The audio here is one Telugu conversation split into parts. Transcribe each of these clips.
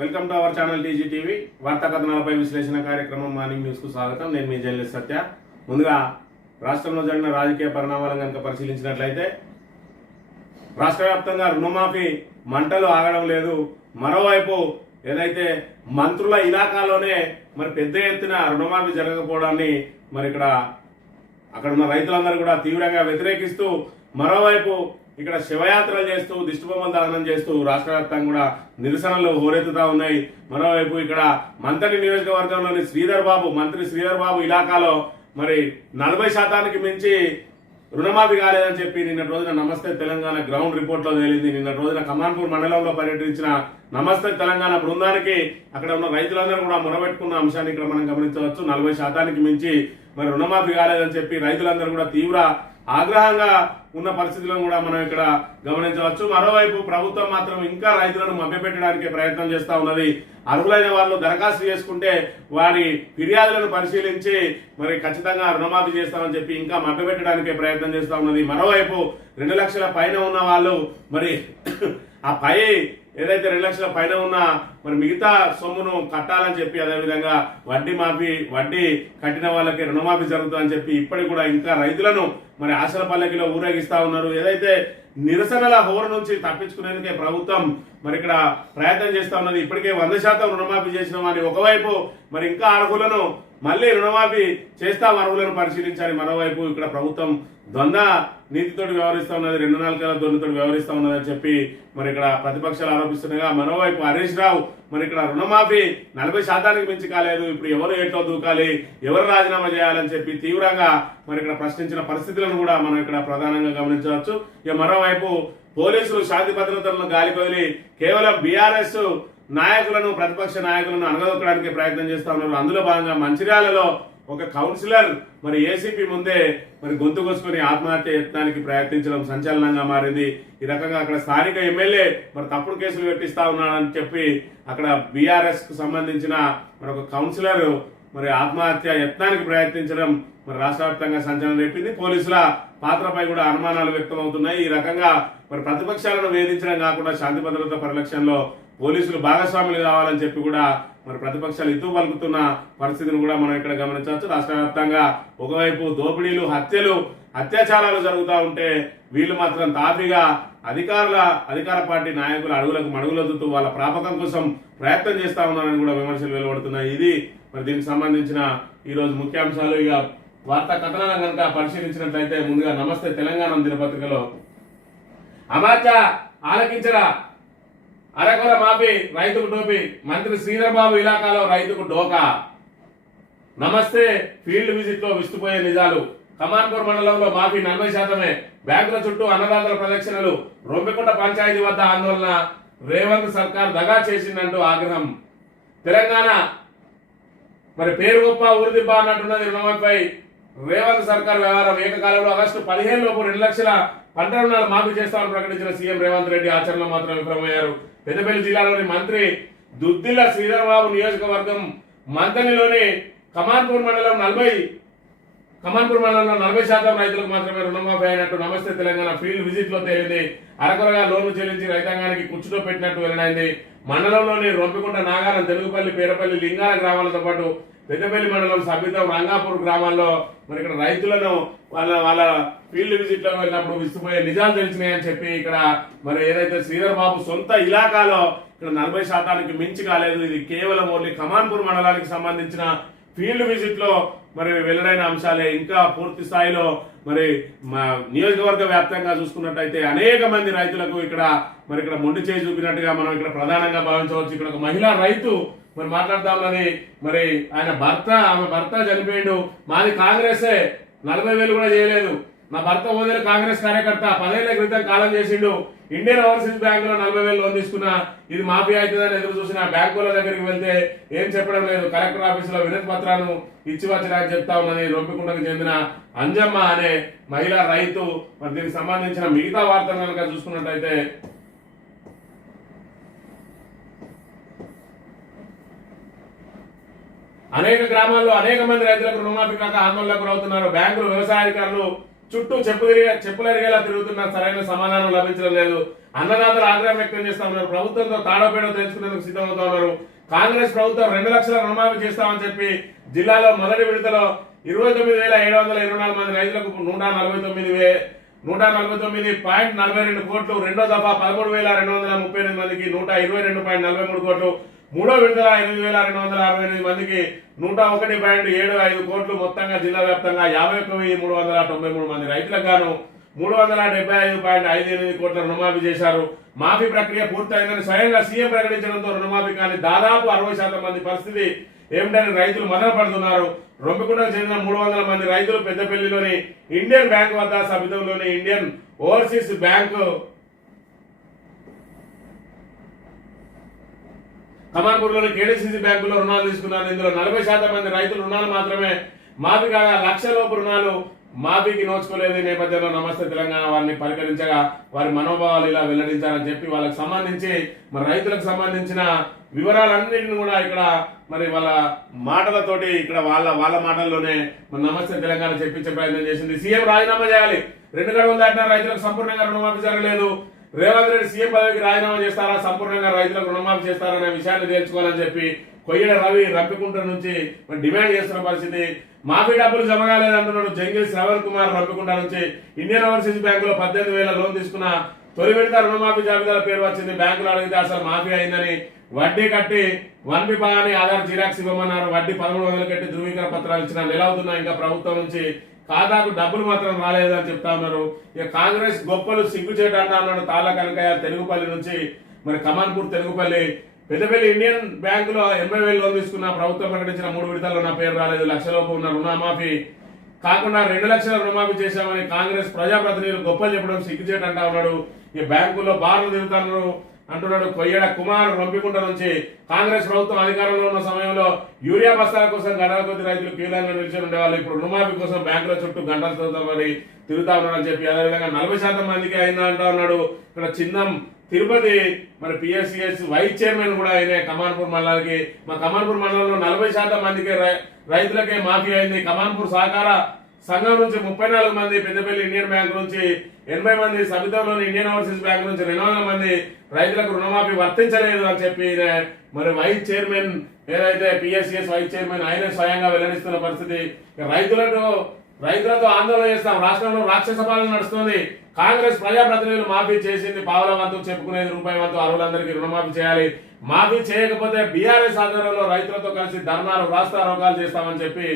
Welcome to our channel TG TV వార్తా కథనాలపై విశ్లేషణ కార్యక్రమం మార్నింగ్ న్యూస్ కు స్వాగతం. నేను మీ జర్నలిస్ట్ సత్య. ముందుగా రాష్ట్రంలో జరిగిన రాజకీయ పరిణామాలను కనుక పరిశీలించినట్లయితే రాష్ట్ర వ్యాప్తంగా రుణమాఫీ మంటలు ఆగడం లేదు. మరోవైపు ఏదైతే మంత్రుల ఇలాకాలోనే మరి పెద్ద ఎత్తున రుణమాఫీ జరగకపోవడాన్ని మరి అక్కడ ఉన్న రైతులందరూ కూడా తీవ్రంగా వ్యతిరేకిస్తూ, మరోవైపు ఇక్కడ శివయాత్రలు చేస్తూ దిష్టిబొమ్మల దహనం చేస్తూ రాష్ట్ర వ్యాప్తంగా కూడా నిరసనలు హోరెత్తుతా ఉన్నాయి. మరోవైపు ఇక్కడ మంత్రి నియోజకవర్గంలోని మంత్రి శ్రీధర్ బాబు ఇలాకాలో మరి 40% మించి రుణమాఫీ కాలేదని చెప్పి నిన్నటి రోజున నమస్తే తెలంగాణ గ్రౌండ్ రిపోర్ట్ లో తేలింది. నిన్నటి రోజున కమాన్పూర్ మండలంలో పర్యటించిన నమస్తే తెలంగాణ బృందానికి అక్కడ ఉన్న రైతులందరూ కూడా మొరబెట్టుకున్న అంశాన్ని ఇక్కడ మనం గమనించవచ్చు. 40% మించి మరి రుణమాఫీ కాలేదని చెప్పి రైతులందరూ కూడా తీవ్ర ఆగ్రహంగా ఉన్న పరిస్థితులను కూడా మనం ఇక్కడ గమనించవచ్చు. మరోవైపు ప్రభుత్వం మాత్రం ఇంకా రైతులను మభ్యపెట్టడానికి ప్రయత్నం చేస్తా ఉన్నది. అర్హులైన వాళ్ళు దరఖాస్తు చేసుకుంటే వారి ఫిర్యాదులను పరిశీలించి మరి ఖచ్చితంగా రుణమాఫీ చేస్తామని చెప్పి ఇంకా మభ్యపెట్టడానికి ప్రయత్నం చేస్తా ఉన్నది. మరోవైపు 2 లక్షల పైన ఉన్న వాళ్ళు మరి ఆ పై ఏదైతే 2 లక్షల పైన ఉన్న మరి మిగతా సొమ్మును కట్టాలని చెప్పి, అదేవిధంగా వడ్డీ కట్టిన వాళ్ళకి రుణమాఫీ జరుగుతుందని చెప్పి ఇప్పటికి కూడా ఇంకా రైతులను మరి ఆశల పల్లకిలో ఊరేగిస్తా ఉన్నారు. ఏదైతే నిరసనల హోరు నుంచి తప్పించుకునేందుకే ప్రభుత్వం మరి ఇక్కడ ప్రయత్నం చేస్తా ఉన్నది. ఇప్పటికే 100% రుణమాఫీ చేసిన వారి ఒకవైపు మరి ఇంకా అర్హులను మళ్ళీ రుణమాఫీ చేస్తాం, అర్హులను పరిశీలించాలి. మరోవైపు ఇక్కడ ప్రభుత్వం ద్వంద్వ నీతితోటి వ్యవహరిస్తా ఉన్నది, 2 నాలుగేళ్ల ధోరణితో వ్యవహరిస్తా ఉన్నదని చెప్పి మరి ఇక్కడ ప్రతిపక్షాలు ఆరోపిస్తుండగా, మరోవైపు హరీష్ రావు మరి ఇక్కడ రుణమాఫీ 40% మించి కాలేదు, ఇప్పుడు ఎవరు ఏట్లో దూకాలి, ఎవరు రాజీనామా చేయాలని చెప్పి తీవ్రంగా మరి ఇక్కడ ప్రశ్నించిన పరిస్థితులను కూడా మనం ఇక్కడ ప్రధానంగా గమనించవచ్చు. ఇక మరోవైపు పోలీసులు శాంతి భద్రతలను గాలికొదిలి కేవలం బీఆర్ఎస్ నాయకులను, ప్రతిపక్ష నాయకులను అణగదొక్కడానికి ప్రయత్నం చేస్తా ఉన్నారు. అందులో భాగంగా మంచిర్యాలలో ఒక కౌన్సిలర్ మరి ఏసీపీ ముందే మరి గొంతు కోసుకుని ఆత్మహత్య యత్నానికి ప్రయత్నించడం సంచలనంగా మారింది. ఈ రకంగా అక్కడ స్థానిక ఎమ్మెల్యే మరి తప్పుడు కేసులు పెట్టిస్తా ఉన్నాడని చెప్పి అక్కడ బీఆర్ఎస్ కు సంబంధించిన మరి ఒక కౌన్సిలర్ మరి ఆత్మహత్య యత్నానికి ప్రయత్నించడం మరి రాష్ట్ర వ్యాప్తంగా సంచలనం రేపింది. పోలీసుల పాత్రపై కూడా అనుమానాలు వ్యక్తం అవుతున్నాయి. ఈ రకంగా మరి ప్రతిపక్షాలను వేధించడం కాకుండా శాంతి భద్రత పరిరక్షణలో పోలీసులు భాగస్వాములు కావాలని చెప్పి కూడా మరి ప్రతిపక్షాలు ఇతూ పలుకుతున్న పరిస్థితిని కూడా మనం ఇక్కడ గమనించవచ్చు. రాష్ట్ర వ్యాప్తంగా ఒకవైపు దోపిడీలు, అత్యాచారాలు జరుగుతూ ఉంటే వీళ్ళు మాత్రం తాపీగా అధికార పార్టీ నాయకుల అడుగులకు మడుగులొద్దుతూ వాళ్ళ ప్రాపకం కోసం ప్రయత్నం చేస్తా ఉన్నారని కూడా విమర్శలు వెలువడుతున్నాయి. ఇది మరి దీనికి సంబంధించిన ఈ రోజు ముఖ్యాంశాలు. ఇక వార్తా కథనాలను కనుక పరిశీలించినట్లయితే ముందుగా నమస్తే తెలంగాణ దినపత్రికలో అమాత్య ఆలకించరా, అరకొర మాఫీ రైతుకు టోపీ, మంత్రి శ్రీధర్ బాబు ఇలాకాలో రైతుకు డోకా, నమస్తే ఫీల్డ్ విజిట్ లో విస్తుపోయే నిజాలు, కమాన్పూర్ మండలంలో మాఫీ 40%, బ్యాంకుల చుట్టూ అన్నదాతల ప్రదక్షిణలు, రొంపికుంట పంచాయతీ వద్ద ఆందోళన, రేవంత్ సర్కార్ దగా చేసిందంటూ ఆగ్రహం, తెలంగాణ మరి పేరు గొప్ప ఊరిదిబ్బ అన్నట్టున్నది రుణమాఫీపై రేవంత్ సర్కార్ వ్యవహారం. ఏకకాలంలో ఆగస్టు 15 లోపు 2 లక్షల పంట రుణాలు మాఫీ చేస్తామని ప్రకటించిన సీఎం రేవంత్ రెడ్డి ఆచరణలో మాత్రం విఫలమయ్యారు. పెద్దపల్లి జిల్లాలోని మంత్రి దుద్దిల్ల శ్రీధర్ బాబు నియోజకవర్గం మంతనిలోని కమాన్పూర్ మండలంలో 40% రైతులకు మాత్రమే రుణమాఫీ అయినట్టు నమస్తే తెలంగాణ ఫీల్డ్ విజిట్ లో తేలింది. అరకొరగా లోన్లు చెల్లించి రైతాంగానికి కుర్చీలో పెట్టినట్టు వెల్లడైంది. మండలంలోని రొంపికుంట, నాగారం, తెలుగుపల్లి, పేరపల్లి, లింగాల గ్రామాలతో పాటు పెద్దపల్లి మండలం సబితం, రంగాపూర్ గ్రామాల్లో మరి ఇక్కడ రైతులను వాళ్ళ ఫీల్డ్ విజిట్ లో వెళ్ళినప్పుడు విస్తుపోయే నిజాలు తెలిసినాయని చెప్పి ఇక్కడ మరి ఏదైతే శ్రీధర్ బాబు సొంత ఇలాకాలో ఇక్కడ 40% మించి కాలేదు. ఇది కేవలం ఓన్లీ కమాన్పూర్ మండలానికి సంబంధించిన ఫీల్డ్ విజిట్ లో మరి వెల్లడైన అంశాలే. ఇంకా పూర్తి స్థాయిలో మరి నియోజకవర్గ వ్యాప్తంగా చూసుకున్నట్టయితే అనేక మంది రైతులకు ఇక్కడ మొండి చేయి చూపినట్టుగా మనం ఇక్కడ ప్రధానంగా భావించవచ్చు. ఇక్కడ ఒక మహిళా రైతు మరి మాట్లాడుతా ఉన్నది. మరి ఆమె భర్త చనిపోయిండు, మాది కాంగ్రెసే, 40,000 కూడా చేయలేదు, నా భర్త ఓదేలు కాంగ్రెస్ కార్యకర్త, 10 ఏళ్ల క్రితం కాలం చేసిండు, ఇండియన్ ఓవర్సీస్ బ్యాంక్ లో 40,000 లోన్ తీసుకున్నా, ఇది మాఫీ అవుతుందని ఎదురు చూసిన బ్యాంకుల దగ్గరికి వెళ్తే ఏం చెప్పడం లేదు, కలెక్టర్ ఆఫీసులో వినతి పత్రాలను ఇచ్చి వచ్చడానికి చెప్తా ఉన్నది రొంపికుంటకు చెందిన అంజమ్మ అనే మహిళా రైతు. మరి దీనికి సంబంధించిన మిగతా వార్తలు కనుక చూసుకున్నట్టయితే అనేక గ్రామాల్లో అనేక మంది రైతులకు రుణమాఫీ కాక ఆందోళనకు గురవుతున్నారు. బ్యాంకులు, వ్యవసాయ అధికారులు చుట్టూ చెప్పులు ఎరిగేలా తిరుగుతున్నా సరైన సమాధానం లభించడం లేదు. అన్నదాతలు ఆగ్రహం వ్యక్తం చేస్తా ఉన్నారు. ప్రభుత్వంతో తాడోపేడో తెలుసుకునేందుకు సిద్ధమవుతా ఉన్నారు. కాంగ్రెస్ ప్రభుత్వం 2 లక్షల రుణమాఫీ చేస్తామని చెప్పి జిల్లాలో మొదటి విడతలో 29,724 మంది రైతులకు 149.42 కోట్లు, రెండో దఫా 13,238 మందికి 122.43 కోట్లు, మూడో విడతల 8,268 మందికి 101.75 కోట్లు, మొత్తంగా జిల్లా వ్యాప్తంగా 51,393 మంది రైతులకు గాను 375.58 కోట్ల రుణమాఫీ చేశారు. మాఫీ ప్రక్రియ పూర్తయిందని స్వయంగా సీఎం ప్రకటించడంతో రుణమాఫీ కానీ దాదాపు 60% మంది పరిస్థితి ఏమిటని రైతులు మదన పడుతున్నారు. రొంపికుంటకు చెందిన 300 మంది రైతులు పెద్దపల్లిలోని ఇండియన్ బ్యాంక్ వద్ద, సబితంలోని ఇండియన్ ఓవర్సీస్ బ్యాంకు, కమాన్పూర్లోని కేడీసీసీ బ్యాంకులో రుణాలు తీసుకున్నారు. ఇందులో 40% మంది రైతులు రుణాలు మాత్రమే మాఫీ కాగా 1,00,000 లోపు రుణాలు మాఫీకి నోచుకోలేదు. ఈ నేపథ్యంలో నమస్తే తెలంగాణ వారిని పరికరించగా వారి మనోభావాలు ఇలా వెల్లడించారని చెప్పి వాళ్ళకి సంబంధించి మరి రైతులకు సంబంధించిన వివరాలన్నింటిని కూడా ఇక్కడ మరి వాళ్ళ మాటలతోటి ఇక్కడ వాళ్ళ మాటల్లోనే మరి నమస్తే తెలంగాణ చెప్పించే ప్రయత్నం చేసింది. సీఎం రాజీనామా చేయాలి. 2 గడువులు దాటినా రైతులకు సంపూర్ణంగా రుణమాఫీ జరగలేదు. రేవంత్ రెడ్డి సీఎం పదవికి రాజీనామా చేస్తారా, సంపూర్ణంగా రైతులకు రుణమాఫీ చేస్తారనే విషయాన్ని తేల్చుకోవాలని చెప్పి కొయ్యడ రవి రంపికుంట నుంచి డిమాండ్ చేస్తున్న పరిస్థితి. మాఫీ డబ్బులు జమ కాలేదంటున్నాడు జంగిల్ శ్రవణ్ కుమార్ రంపికుంట నుంచి. ఇండియన్ ఓవర్సీస్ బ్యాంకులో 18,000 లోన్ తీసుకున్న తొలి విడత రుణమాఫీ జాబితాలో పేరు వచ్చింది. బ్యాంకులు అడిగితే అసలు మాఫీ అయిందని వడ్డీ కట్టి 1 అని ఆధార్ జిరాక్స్ ఇవ్వమన్నారు. వడ్డీ 1300 కట్టి ధృవీకరణ పత్రాలు ఇచ్చిన నెల అవుతున్నా ఇంకా ప్రభుత్వం నుంచి ఖాతాకు డబ్బులు మాత్రం రాలేదని చెప్తా ఉన్నారు. ఇక కాంగ్రెస్ గొప్పలు సిగ్గుచేట అన్నాడు తాళ్ళ కనకయ్య తెనుగుపల్లి నుంచి. మరి కమాన్పూర్ తెనుగుపల్లి పెద్దపల్లి ఇండియన్ బ్యాంకులో 80,000 లోన్ తీసుకున్న ప్రభుత్వం ప్రకటించిన 3 విడతల్లో నా పేరు రాలేదు. 1,00,000 లోపు ఉన్న రుణమాఫీ కాకుండా 2 లక్షల రుణమాఫీ చేశామని కాంగ్రెస్ ప్రజాప్రతినిధులు గొప్పలు చెప్పడం సిగ్గుచేట అంటా ఉన్నాడు. ఈ బ్యాంకుల్లో బార్లు తిరుగుతారు అంటున్నాడు కొయ్యడ కుమార్ రొంపికుంట నుంచి. కాంగ్రెస్ ప్రభుత్వం అధికారంలో ఉన్న సమయంలో యూరియా బస్తాల కోసం గంటల కొద్ది రైతులు క్యూలైన్లో నిలిచి ఉండేవాళ్ళు. ఇప్పుడు రుణమాఫీ కోసం బ్యాంకుల చుట్టూ గంటల తిరుగుతా ఉన్నాడని చెప్పి అదేవిధంగా 40% మందికి అయిందా అంటా ఉన్నాడు. ఇక్కడ చిన్నం తిరుపతి మరి పిఎస్సిఎస్ వైస్ చైర్మన్ కూడా అయినా కమాన్పూర్ మండలానికి. మా కమాన్పూర్ మండలంలో 40% మందికి రైతులకే మాఫీ అయింది. కమాన్పూర్ సహకార సంఘం నుంచి 34 మంది, పెద్దపల్లి ఇండియన్ బ్యాంక్ నుంచి 80 మంది, సబితంలోని ఇండియన్ ఓవర్సీస్ బ్యాంక్ నుంచి 200 మంది రైతులకు రుణమాఫీ వర్తించలేదు అని చెప్పి మరి వైస్ చైర్మన్ ఏదైతే పిఎస్సిఎస్ వైస్ చైర్మన్ ఆయన స్వయంగా వెల్లడిస్తున్న పరిస్థితి. రైతులతో ఆందోళన చేస్తాం. రాష్ట్రంలో రాక్షస పాలన నడుస్తుంది. కాంగ్రెస్ ప్రజాప్రతినిధులు మాఫీ చేసింది పావుల వంతు, చెప్పుకునేది రూపాయి వంతు, అర్హులందరికీ రుణమాఫీ చేయాలి. మాఫీ చేయకపోతే బీఆర్ఎస్ ఆధ్వర్యంలో రైతులతో కలిసి ధర్నాలు, రాస్తారోకాలు చేస్తామని చెప్పి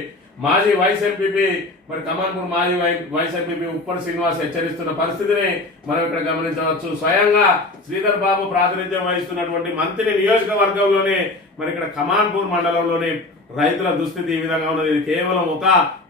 మాజీ వైస్ ఎంపీపీ మరి కమాన్పూర్ మాజీ వైస్ ఎంపీపీ ఉప్పటి శ్రీనివాస్ హెచ్చరిస్తున్న పరిస్థితిని మనం ఇక్కడ గమనించవచ్చు. స్వయంగా శ్రీధర్ బాబు ప్రాతినిధ్యం వహిస్తున్నటువంటి మంత్రి నియోజకవర్గంలోనే మరి ఇక్కడ కమాన్పూర్ మండలంలోని రైతుల దుస్థితి ఈ విధంగా ఉన్నది. ఇది కేవలం ఒక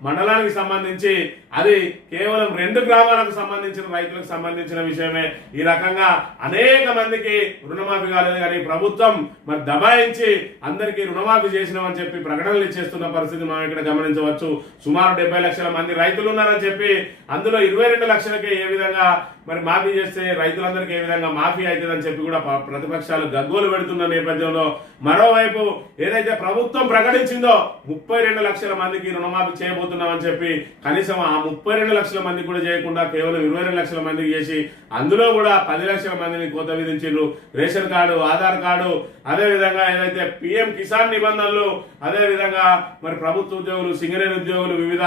మండలానికి సంబంధించి, అది కేవలం 2 గ్రామాలకు సంబంధించిన రైతులకు సంబంధించిన విషయమే. ఈ రకంగా అనేక మందికి రుణమాఫీ కాలేదు కానీ ప్రభుత్వం మరి దబాయించి అందరికీ రుణమాఫీ చేసినామని చెప్పి ప్రకటనలు ఇచ్చేస్తున్న పరిస్థితి మనం ఇక్కడ గమనించవచ్చు. సుమారు 70 లక్షల మంది రైతులు ఉన్నారని చెప్పి అందులో 22 లక్షలకే ఏ విధంగా మరి మాఫీ చేస్తే రైతులందరికీ ఏ విధంగా మాఫీ అవుతుందని చెప్పి కూడా ప్రతిపక్షాలు గగ్గోలు పెడుతున్న నేపథ్యంలో మరోవైపు ఏదైతే ప్రభుత్వం ప్రకటించిందో 32 లక్షల మందికి రుణమాఫీ చేయబోతున్నామని చెప్పి కనీసం ఆ 32 లక్షల మందికి కూడా చేయకుండా కేవలం 22 లక్షల మందికి చేసి అందులో కూడా 10 లక్షల మందిని కోత విధించారు. రేషన్ కార్డు, ఆధార్ కార్డు, అదే విధంగా ఏదైతే పిఎం కిసాన్ నిబంధనలు, అదే విధంగా మరి ప్రభుత్వ ఉద్యోగులు, సింగరేణి ఉద్యోగులు, వివిధ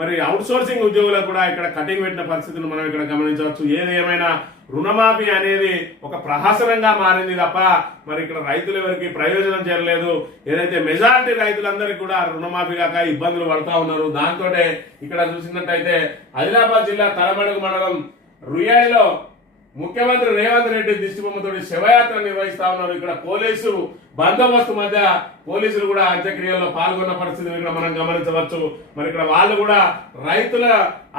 మరి అవుట్ సోర్సింగ్ ఉద్యోగులకు కూడా ఇక్కడ కటింగ్ పెట్టిన పరిస్థితిని మనం ఇక్కడ గమనించవచ్చు. ఏది ఏమైనా రుణమాఫీ అనేది ఒక ప్రహసనంగా మారింది తప్ప మరి ఇక్కడ రైతులు ఎవరికి ప్రయోజనం చేరలేదు. ఏదైతే మెజారిటీ రైతులందరికీ కూడా రుణమాఫీ కాక ఇబ్బందులు పడతా ఉన్నారు. దాంతో ఇక్కడ చూసినట్టయితే ఆదిలాబాద్ జిల్లా తలమడుగు మండలం రుయాడిలో ముఖ్యమంత్రి రేవంత్ రెడ్డి దిష్టిబొమ్మతో శవయాత్ర నిర్వహిస్తా ఉన్నారు. ఇక్కడ పోలీసు బందోబస్తు మధ్య పోలీసులు కూడా అంత్యక్రియల్లో పాల్గొన్న పరిస్థితి ఇక్కడ మనం గమనించవచ్చు. మరి ఇక్కడ వాళ్ళు కూడా రైతుల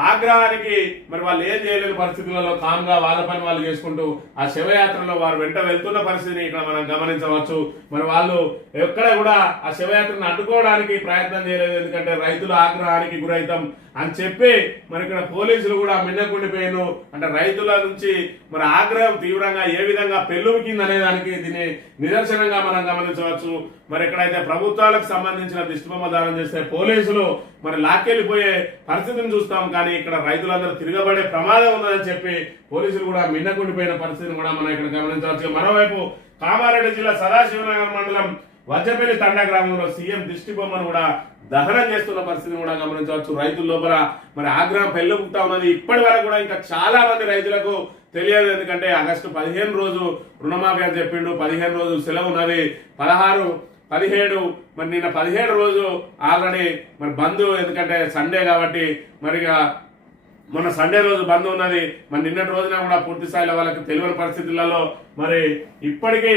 ఆగ్రహానికి మరి వాళ్ళు ఏం చేయలేని పరిస్థితులలో కామ్గా వాళ్ళ పని వాళ్ళు చేసుకుంటూ ఆ శవయాత్రలో వారు వెంట వెళ్తున్న పరిస్థితిని ఇక్కడ మనం గమనించవచ్చు. మరి వాళ్ళు ఎక్కడ కూడా ఆ శవయాత్రను అడ్డుకోవడానికి ప్రయత్నం చేయలేదు. ఎందుకంటే రైతుల ఆగ్రహానికి గురైతాం అని చెప్పి మరి ఇక్కడ పోలీసులు కూడా మిన్నకుండిపోయారు. అంటే రైతుల నుంచి మరి ఆగ్రహం తీవ్రంగా ఏ విధంగా పెళ్ళుకింది అనే దానికి దీన్ని నిదర్శనంగా మనం గమనించవచ్చు. మరి ఎక్కడైతే ప్రభుత్వాలకు సంబంధించిన దిష్టిబొమ్మ దానం చేస్తే పోలీసులు మరి లాక్కెళ్ళిపోయే పరిస్థితిని చూస్తాం. కానీ ఇక్కడ రైతులందరూ తిరగబడే ప్రమాదం ఉన్నదని చెప్పి పోలీసులు కూడా మిన్నకుండిపోయిన పరిస్థితిని కూడా మనం ఇక్కడ గమనించవచ్చు. మరోవైపు కామారెడ్డి జిల్లా సదాశివనగర్ మండలం వజ్రపల్లి తండా గ్రామంలో సీఎం దిష్టి బొమ్మను కూడా దహనం చేస్తున్న పరిస్థితిని కూడా గమనించవచ్చు. రైతుల లోపల మరి ఆగ్రహం పెళ్ళుపుతా ఉన్నది. ఇప్పటి వరకు కూడా ఇంకా చాలా మంది రైతులకు తెలియదు. ఎందుకంటే ఆగస్టు 15 రోజు రుణమాఫీ అని చెప్పిండు, 15 రోజు సెలవు ఉన్నది, 16, 17 మరి నిన్న 17 రోజు ఆల్రెడీ మరి బంద్, ఎందుకంటే సండే కాబట్టి మరి మొన్న సండే రోజు బంద్ ఉన్నది. మరి నిన్నటి రోజున కూడా పూర్తి స్థాయిలో వాళ్ళకి తెలియని పరిస్థితులలో మరి ఇప్పటికీ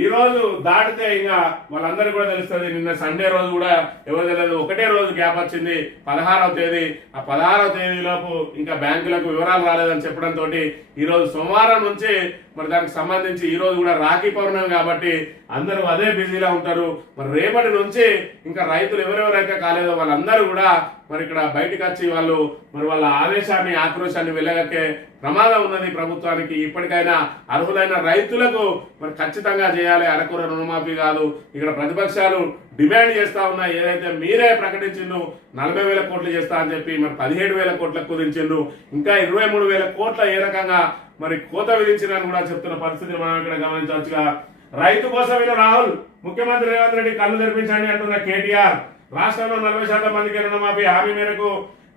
ఈ రోజు దాటితే ఇంకా వాళ్ళందరికీ కూడా తెలుస్తుంది. నిన్న సండే రోజు కూడా ఎవరు తెలియదు, ఒకటే రోజు గ్యాప్ వచ్చింది 16వ తేదీ. ఆ 16వ తేదీలోపు ఇంకా బ్యాంకులకు వివరాలు రాలేదని చెప్పడంతో ఈ రోజు సోమవారం నుంచి మరి దానికి సంబంధించి ఈ రోజు కూడా రాఖీ పౌర్ణమి కాబట్టి అందరూ అదే బిజీలో ఉంటారు. మరి రేపటి నుంచి ఇంకా రైతులు ఎవరెవరైతే కాలేదో వాళ్ళందరూ కూడా మరి ఇక్కడ బయటకు వచ్చి వాళ్ళు మరి వాళ్ళ ఆవేశాన్ని ఆక్రోశాన్ని వెళ్ళగక్కే ప్రమాదం ఉన్నది ప్రభుత్వానికి. ఇప్పటికైనా అర్హులైన రైతులకు మరి ఖచ్చితంగా చేయాలి, అరకొర రుణమాఫీ కాదు. ఇక్కడ ప్రతిపక్షాలు డిమాండ్ చేస్తా ఉన్నాయి. ఏదైతే మీరే ప్రకటించిండు 40,000 కోట్లు చేస్తా అని చెప్పి మరి 17,000 కోట్లకు కుదించిండు, ఇంకా 23,000 కోట్ల ఏ రకంగా మరి కోత విధించిందని కూడా చెప్తున్న పరిస్థితిని మనం ఇక్కడ గమనించవచ్చుగా. రైతు కోసం రాహుల్, ముఖ్యమంత్రి రేవంత్ రెడ్డి కళ్ళు తెరిపించండి అంటున్న కేటీఆర్. రాష్ట్రంలో 40% మందికి రుణమాఫీ హామీ మేరకు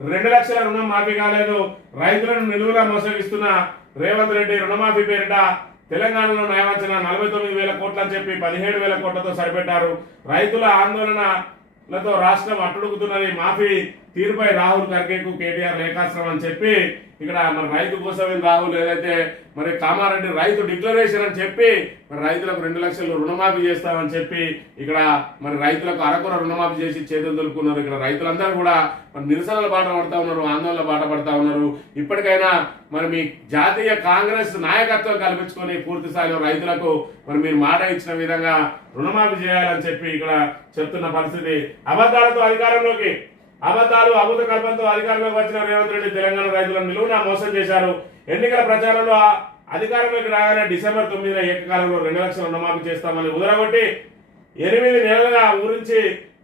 2 లక్షల రుణం మాఫీ కాలేదు. రైతులను నిలువులా మోసగిస్తున్న రేవంత్ రెడ్డి రుణమాఫీ పేరిట తెలంగాణలో న్యాయవంచన 49,000 కోట్లు అని చెప్పి 17,000 కోట్లతో సరిపెట్టారు. రైతుల ఆందోళనలతో రాష్ట్రం అట్టుడుకుతున్నది. మాఫీ తీరుపై రాహుల్ ఖర్గేకు కేటీఆర్ లేఖాశ్రమం అని చెప్పి ఇక్కడ మరి రైతు కోసమే రాహుల్ ఏదైతే మరి కామారెడ్డి రైతు డిక్లరేషన్ అని చెప్పి మరి రైతులకు 2 లక్షలు రుణమాఫీ చేస్తామని చెప్పి ఇక్కడ మరి రైతులకు అరకొర రుణమాఫీ చేసి చేతులు దులుపుకున్నారు. ఇక్కడ రైతులందరూ కూడా మరి నిరసనల బాట పడతా ఉన్నారు, ఆందోళన బాట పడతా ఉన్నారు. ఇప్పటికైనా మరి మీ జాతీయ కాంగ్రెస్ నాయకత్వం కల్పించుకొని పూర్తి స్థాయిలో రైతులకు మరి మీరు మాట ఇచ్చిన విధంగా రుణమాఫీ చేయాలని చెప్పి ఇక్కడ చెప్తున్న పరిస్థితి. అబద్ధాలతో అధికారంలోకి అబద్ధాలు అబద్ధ కల్పనతో అధికారంలోకి వచ్చిన రేవంత్ రెడ్డి తెలంగాణ రైతులను నిలువునా మోసం చేశారు. ఎన్నికల ప్రచారంలో అధికారంలోకి రాగానే డిసెంబర్ 9న ఏకకాలంలో 2 లక్షల రుణమాఫీ చేస్తామని ఉదరగొట్టి 8 నెలలుగా ఊరించి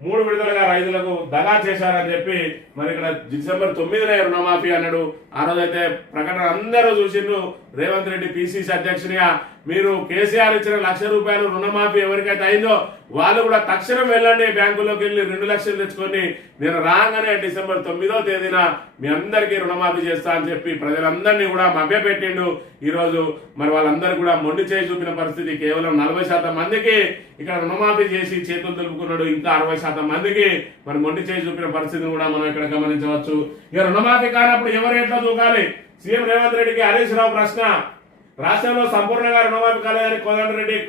3 విడతలుగా రైతులకు దగా చేశారని చెప్పి మరి ఇక్కడ డిసెంబర్ 9న రుణమాఫీ అన్నాడు. ఆ రోజైతే ప్రకటన అందరూ చూసిండ్రు. రేవంత్ రెడ్డి పిసిసి అధ్యక్షునిగా మీరు కేసీఆర్ ఇచ్చిన 1,00,000 రూపాయలు రుణమాఫీ ఎవరికైతే అయిందో వాళ్ళు కూడా తక్షణం వెళ్ళండి, బ్యాంకులోకి వెళ్ళి 2 లక్షలు తెచ్చుకొని నేను రాగానే డిసెంబర్ 9వ తేదీన మీ అందరికీ రుణమాఫీ చేస్తా అని చెప్పి ప్రజలందరినీ కూడా మభ్యపెట్టిండు. ఈ రోజు మరి వాళ్ళందరూ కూడా మొండి చేయి చూపిన పరిస్థితి. కేవలం 40% మందికి ఇక్కడ రుణమాఫీ చేసి చేతులు దులుపుకున్నాడు. ఇంకా 60% మందికి మరి మొండి చేయి చూపిన పరిస్థితిని కూడా మనం ఇక్కడ గమనించవచ్చు. ఇక రుణమాఫీ కానప్పుడు ఎవరు ఎట్లా దూకాలి? సీఎం రేవంత్ రెడ్డికి హరీష్ రావు ప్రశ్న. రాష్ట్రంలో సంపూర్ణంగా రుణమాఫీ కాలేదని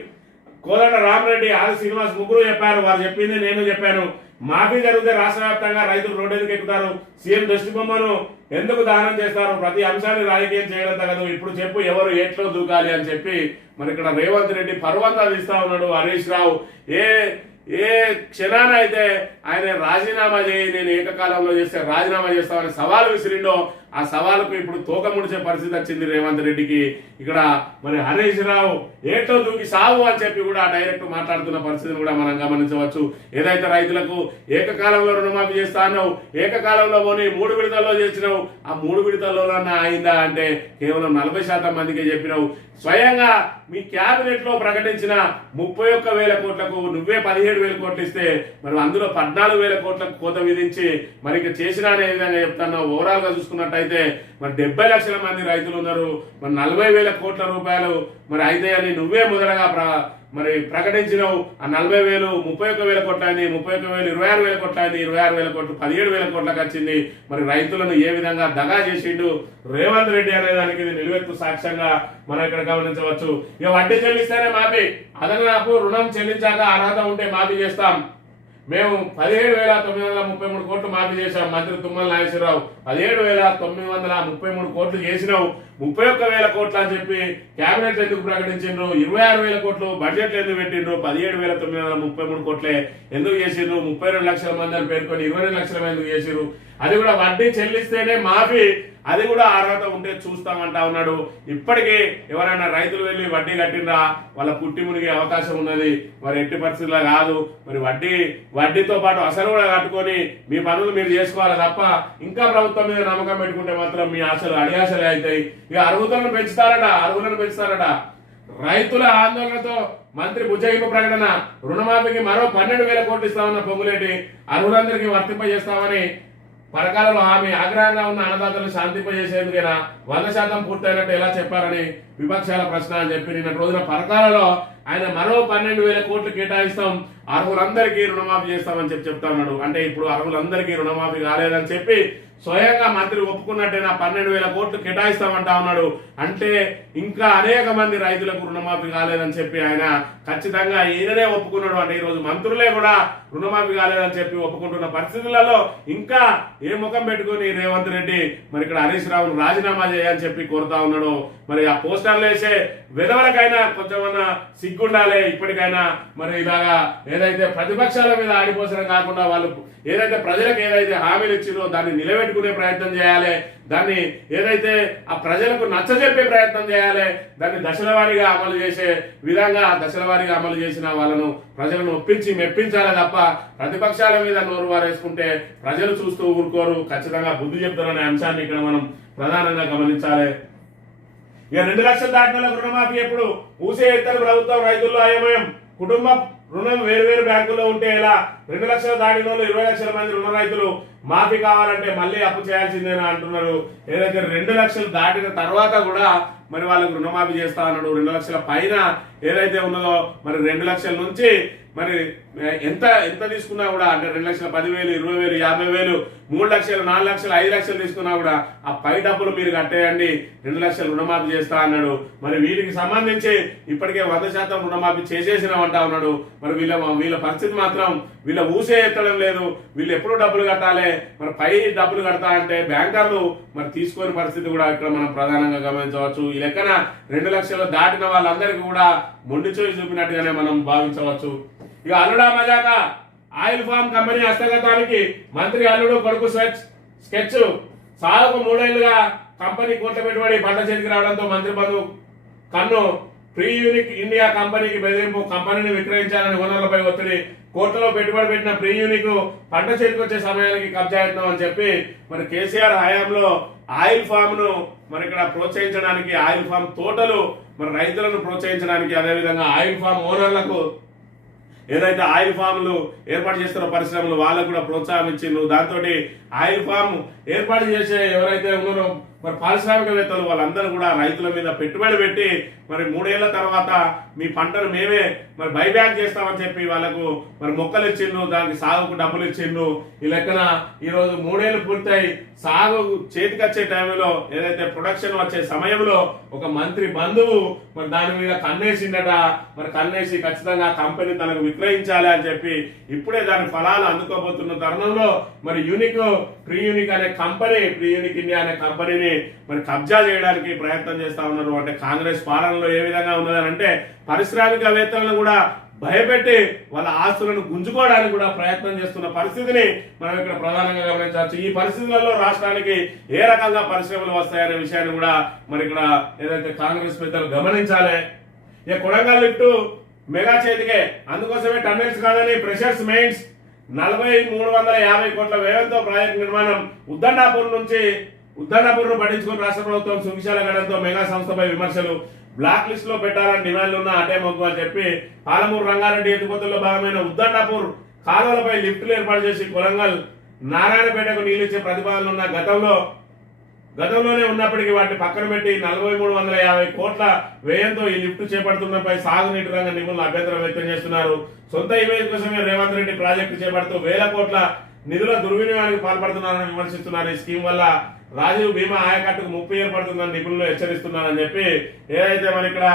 కోదండ రామరెడ్డి, ఆది శ్రీనివాస్ ముగ్గురు చెప్పారు. వారు చెప్పింది నేను చెప్పాను. మాఫీ జరిగితే రాష్ట్ర వ్యాప్తంగా రైతులు రోడ్డు ఎందుకు ఎక్కుతారు? సీఎం దృష్టి బొమ్మను ఎందుకు దహనం చేస్తారు? ప్రతి అంశాన్ని రాజకీయం చేయడం తగదు. ఇప్పుడు చెప్పు ఎవరు ఎట్లో దూకాలి అని చెప్పి మరి ఇక్కడ రేవంత్ రెడ్డి పర్వంతాలు ఇస్తా ఉన్నాడు. హరీష్ రావు ఏ క్షణాన అయితే ఆయన రాజీనామా చేయి, నేను ఏకకాలంలో చేస్తే రాజీనామా చేస్తామని సవాల్ విసిరిండో ఆ సవాలుకు ఇప్పుడు తోక ముడిచే పరిస్థితి వచ్చింది రేవంత్ రెడ్డికి. ఇక్కడ మరి హరీష్ రావు ఏటో దూకి సాగు అని చెప్పి కూడా డైరెక్ట్ మాట్లాడుతున్న పరిస్థితిని కూడా మనం గమనించవచ్చు. ఏదైతే రైతులకు ఏకకాలంలో రుణమాఫీ చేస్తానో ఏకకాలంలో పోనీ 3 విడతల్లో చేసినావు, ఆ 3 విడతల్లోనన్నా అయిందా అంటే కేవలం 40% మందికి చెప్పినావు. స్వయంగా మీ క్యాబినెట్ లో ప్రకటించిన 31,000 కోట్లకు నువ్వే 17,000 కోట్లు ఇస్తే మరి అందులో 14,000 కోట్లకు కోత విధించి మరి ఇక చేసిన అనే విధంగా చెప్తున్నావు. ఓవరాల్ గా చూసుకున్నట్టయితే మరి 70 లక్షల మంది రైతులు ఉన్నారు. మరి 40,000 కోట్ల రూపాయలు మరి అయితే అని నువ్వే మొదటగా మరి ప్రకటించినావు. ఆ 40,000 31,000 కోట్లు అయింది, 31,000 26,000 కోట్లు అయింది, 26,000 కోట్లు 17,000 కోట్లకు వచ్చింది. మరి రైతులను ఏ విధంగా దగా చేసిండు రేవంత్ రెడ్డి అనే దానికి ఇది నిలువెత్తు సాక్ష్యంగా మనం ఇక్కడ గమనించవచ్చు. ఇక వడ్డీ చెల్లిస్తేనే మాఫీ, అదనపు రుణం చెల్లించాక అర్హత ఉంటే మాఫీ చేస్తాం. మేము 17,933 కోట్లు మాఫీ చేశాం. మంత్రి తుమ్మల నాగేశ్వరరావు 17,933 కోట్లు చేసినావు, 31,000 కోట్లు అని చెప్పి కేబినెట్ ఎందుకు ప్రకటించిండ్రు? 26,000 కోట్లు బడ్జెట్ ఎందుకు పెట్టిండ్రు? 17,933 కోట్లే ఎందుకు చేసిండ్రు? 32 లక్షల మంది అని పేర్కొని 22 లక్షల మంది ఎందుకు చేసిండ్రు? అది కూడా వడ్డీ చెల్లిస్తేనే మాఫీ, అది కూడా అర్హత ఉంటే చూస్తామంటా ఉన్నాడు. ఇప్పటికీ ఎవరైనా రైతులు వెళ్ళి వడ్డీ కట్టినరా వాళ్ళ పుట్టి మునిగే అవకాశం ఉన్నది. మరి ఎట్టి పరిస్థితుల్లో కాదు. మరి వడ్డీతో పాటు అసలు కూడా కట్టుకొని మీ పనులు మీరు చేసుకోవాలి తప్ప ఇంకా ప్రభుత్వం మీద నమ్మకం పెట్టుకుంటే మాత్రం మీ ఆశలు అడియాశలే అవుతాయి. ఇక అర్హులను పెంచుతారట. రైతుల ఆందోళనతో మంత్రి బుజ్జగింపు ప్రకటన. రుణమాఫీకి మరో 12,000 కోట్లు ఇస్తామన్న పొంగులేటి అర్హులందరికీ వర్తింపజేస్తామని పథకాలలో హామీ. ఆగ్రహంగా ఉన్న అన్నదాతలను శాంతింపజేసేందుకైనా 100% పూర్తయినట్టు ఎలా చెప్పారని విపక్షాల ప్రశ్న అని చెప్పి నిన్న రోజున పథకాలలో ఆయన మరో 12,000 కోట్లు కేటాయిస్తాం, అర్హులందరికీ రుణమాఫీ చేస్తామని చెప్తా ఉన్నాడు. అంటే ఇప్పుడు అర్హులందరికీ రుణమాఫీ కాలేదని చెప్పి స్వయంగా మంత్రి ఒప్పుకున్నట్టేనా 12,000 కోట్లు కేటాయిస్తామంటా ఉన్నాడు. అంటే ఇంకా అనేక మంది రైతులకు రుణమాఫీ కాలేదని చెప్పి ఆయన ఖచ్చితంగా ఈయననే ఒప్పుకున్నాడు. అంటే ఈరోజు మంత్రులే కూడా రుణమాఫీ కాలేదని చెప్పి ఒప్పుకుంటున్న పరిస్థితులలో ఇంకా ఏ ముఖం పెట్టుకుని రేవంత్ రెడ్డి మరి ఇక్కడ హరీష్ రావును రాజీనామా చేయని చెప్పి కోరుతా ఉన్నాడు. మరి ఆ పోస్టర్లు వేసే విధవలకైనా కొంచెమన్నా సిగ్గుండాలి. ఇప్పటికైనా మరి ఇలాగా ఏదైతే ప్రతిపక్షాల మీద ఆడిపోసడం కాకుండా వాళ్ళు ఏదైతే ప్రజలకు ఏదైతే హామీలు ఇచ్చిందో దాన్ని నిలబెట్టుకునే ప్రయత్నం చేయాలి. దాన్ని ఏదైతే ఆ ప్రజలకు నచ్చజెప్పే ప్రయత్నం చేయాలి. దాన్ని దశల వారీగా అమలు చేసే విధంగా దశల వారీగా అమలు చేసిన వాళ్ళను ప్రజలను ఒప్పించి మెప్పించాలి తప్ప ప్రతిపక్షాల మీద నోరు వారేసుకుంటే ప్రజలు చూస్తూ ఊరుకోరు. ఖచ్చితంగా బుద్ధి చెప్తారనే అంశాన్ని ఇక్కడ మనం ప్రధానంగా గమనించాలి. ఇక 2 లక్షలు దాటిన రుణమాఫీ ఎప్పుడు? ఊసే ఎత్తలు ప్రభుత్వం రైతుల్లో అయోమయం. కుటుంబ రుణం వేరు బ్యాంకుల్లో ఉంటే ఎలా? 2 లక్షలు దాటిన 20 లక్షల మంది రుణ రైతులు మాఫీ కావాలంటే మళ్ళీ అప్పు చేయాల్సిందేనా అంటున్నారు. ఏదైతే 2 లక్షలు దాటిన తర్వాత కూడా మరి వాళ్ళకు రుణమాఫీ చేస్తా అన్నాడు. 2 లక్షల పైన ఏదైతే ఉన్నదో మరి 2 లక్షల నుంచి మరి ఎంత తీసుకున్నా కూడా అంటే 2 లక్షల 10,000, 20,000, 50,000, 3 లక్షలు, 4 లక్షలు, 5 లక్షలు తీసుకున్నా కూడా ఆ పై డబ్బులు మీరు కట్టేయండి, 2 లక్షలు రుణమాఫీ చేస్తా అన్నాడు. మరి వీటికి సంబంధించి ఇప్పటికే 100% రుణమాఫీ చేసేసినామంటా ఉన్నాడు. మరి వీళ్ళ పరిస్థితి మాత్రం వీళ్ళ ఊసే ఎత్తడం లేదు. వీళ్ళు ఎప్పుడు డబ్బులు కట్టాలి, మరి పై డబ్బులు కడతా అంటే బ్యాంకర్లు మరి తీసుకునే పరిస్థితి కూడా ఇక్కడ మనం ప్రధానంగా గమనించవచ్చు. ఈ లెక్కన 2 లక్షలు దాటిన వాళ్ళందరికీ కూడా మొండి చేయి చూపినట్టుగానే మనం భావించవచ్చు. ఇక అల్లుడా మజాక ఆయిల్ ఫామ్ కంపెనీ హస్తగతానికి మంత్రి అల్లుడు కొడుకు స్కెచ్. సాగుకు 3 ఏళ్లుగా కంపెనీ కోట్ల పెట్టుబడి పంట చేతికి రావడంతో మంత్రి బంధు కన్ను. ప్రీ యూనిక్ ఇండియా కంపెనీకి బెదిరింపు. కంపెనీని విక్రయించాలని ఓనర్లపై ఒత్తిడి. కోట్లలో పెట్టుబడి పెట్టిన ప్రీ యూనిక్ పంట చేతికి వచ్చే సమయానికి కబ్జా అవుతున్నాం అని చెప్పి మరి కేసీఆర్ హయాంలో ఆయిల్ ఫామ్ ను మరి ఇక్కడ ప్రోత్సహించడానికి, ఆయిల్ ఫామ్ తోటలు మరి రైతులను ప్రోత్సహించడానికి, అదేవిధంగా ఆయిల్ ఫామ్ ఓనర్లకు ఏదైతే ఆయిల్ ఫామ్లు ఏర్పాటు చేస్తున్న పరిశ్రమలు వాళ్ళకు కూడా ప్రోత్సాహం ఇచ్చిండ్రు. దాంతో ఆయిల్ ఫామ్ ఏర్పాటు చేసే ఎవరైతే ఉన్నారో మరి పారిశ్రామికవేత్తలు వాళ్ళందరూ కూడా రైతుల మీద పెట్టుబడి పెట్టి మరి 3 ఏళ్ల తర్వాత మీ పంటను మేమే మరి బైబ్యాక్ చేస్తామని చెప్పి వాళ్ళకు మరి మొక్కలు ఇచ్చిండ్రు, దానికి సాగుకు డబ్బులు ఇచ్చిండ్రు. ఈ లెక్కన ఈరోజు 3 ఏళ్లు పూర్తయి సాగు చేతికొచ్చే టైంలో ఏదైతే ప్రొడక్షన్ వచ్చే సమయంలో ఒక మంత్రి బంధువు మరి దాని మీద కన్నేసిండట. మరి కన్నేసి ఖచ్చితంగా కంపెనీ తనకు విక్రయించాలి అని చెప్పి ఇప్పుడే దాని ఫలాలు అందుకోబోతున్న తరుణంలో మరి ప్రీ యూనిక్ అనే కంపెనీ, ప్రీ యూనిక్ ఇండియా అనే కంపెనీని మరి కబ్జా చేయడానికి ప్రయత్నం చేస్తా ఉన్నారు. అంటే కాంగ్రెస్ పాలనలో ఏ విధంగా ఉన్నదని అంటే పారిశ్రామికవేత్తలను కూడా భయపెట్టి వాళ్ళ ఆస్తులను గుంజుకోవడానికి కూడా ప్రయత్నం చేస్తున్న పరిస్థితిని మనం ఇక్కడ ప్రధానంగా గమనించవచ్చు. ఈ పరిస్థితులలో రాష్ట్రానికి ఏ రకంగా పరిశ్రమలు వస్తాయనే విషయాన్ని కూడా మరి ఇక్కడ ఏదైతే కాంగ్రెస్ పెద్దలు గమనించాలి. ఇక కొడంగల్ లిఫ్ట్ మెగా చేతికే, అందుకోసమే టన్నెల్స్ కాదని ప్రెషర్స్ మెయిన్స్ 4,350 కోట్ల వ్యయంతో ప్రాజెక్టు నిర్మాణం. ఉద్దండాపూర్ను పట్టించుకుని రాష్ట్ర ప్రభుత్వం సువిశాల గడంతో మెగా సంస్థపై విమర్శలు. బ్లాక్ లిస్ట్ లో పెట్టాలని డిమాండ్లు ఉన్న అటే మొగ్గు అని చెప్పి పాలమూరు రంగారెడ్డి ఎత్తిపోతుల్లో భాగమైన ఉద్దండాపూర్ కాలువలపై లిఫ్టులు ఏర్పాటు చేసి కొలంగల్ నారాయణపేటకు నీళ్ళిచ్చే ప్రతిపాదనలు ఉన్న గతంలోనే ఉన్నప్పటికీ వాటిని పక్కన పెట్టి 4,350 కోట్ల వ్యయంతో ఈ లిఫ్ట్ చేపడుతున్నపై సాగునీటి రంగ నిపుణులు అభ్యంతరం వ్యక్తం చేస్తున్నారు. సొంత ఇమేజ్ కోసమే రేవంత్ రెడ్డి ప్రాజెక్టు చేపడుతూ 1,000 కోట్ల నిధుల దుర్వినియోగానికి పాల్పడుతున్నారని విమర్శిస్తున్నారు. ఈ స్కీమ్ వల్ల రాజీవ్ భీమా ఆయకట్టుకు ముప్పు ఏర్పడుతుందని నిపుణులు హెచ్చరిస్తున్నారని చెప్పి ఏదైతే మరి ఇక్కడ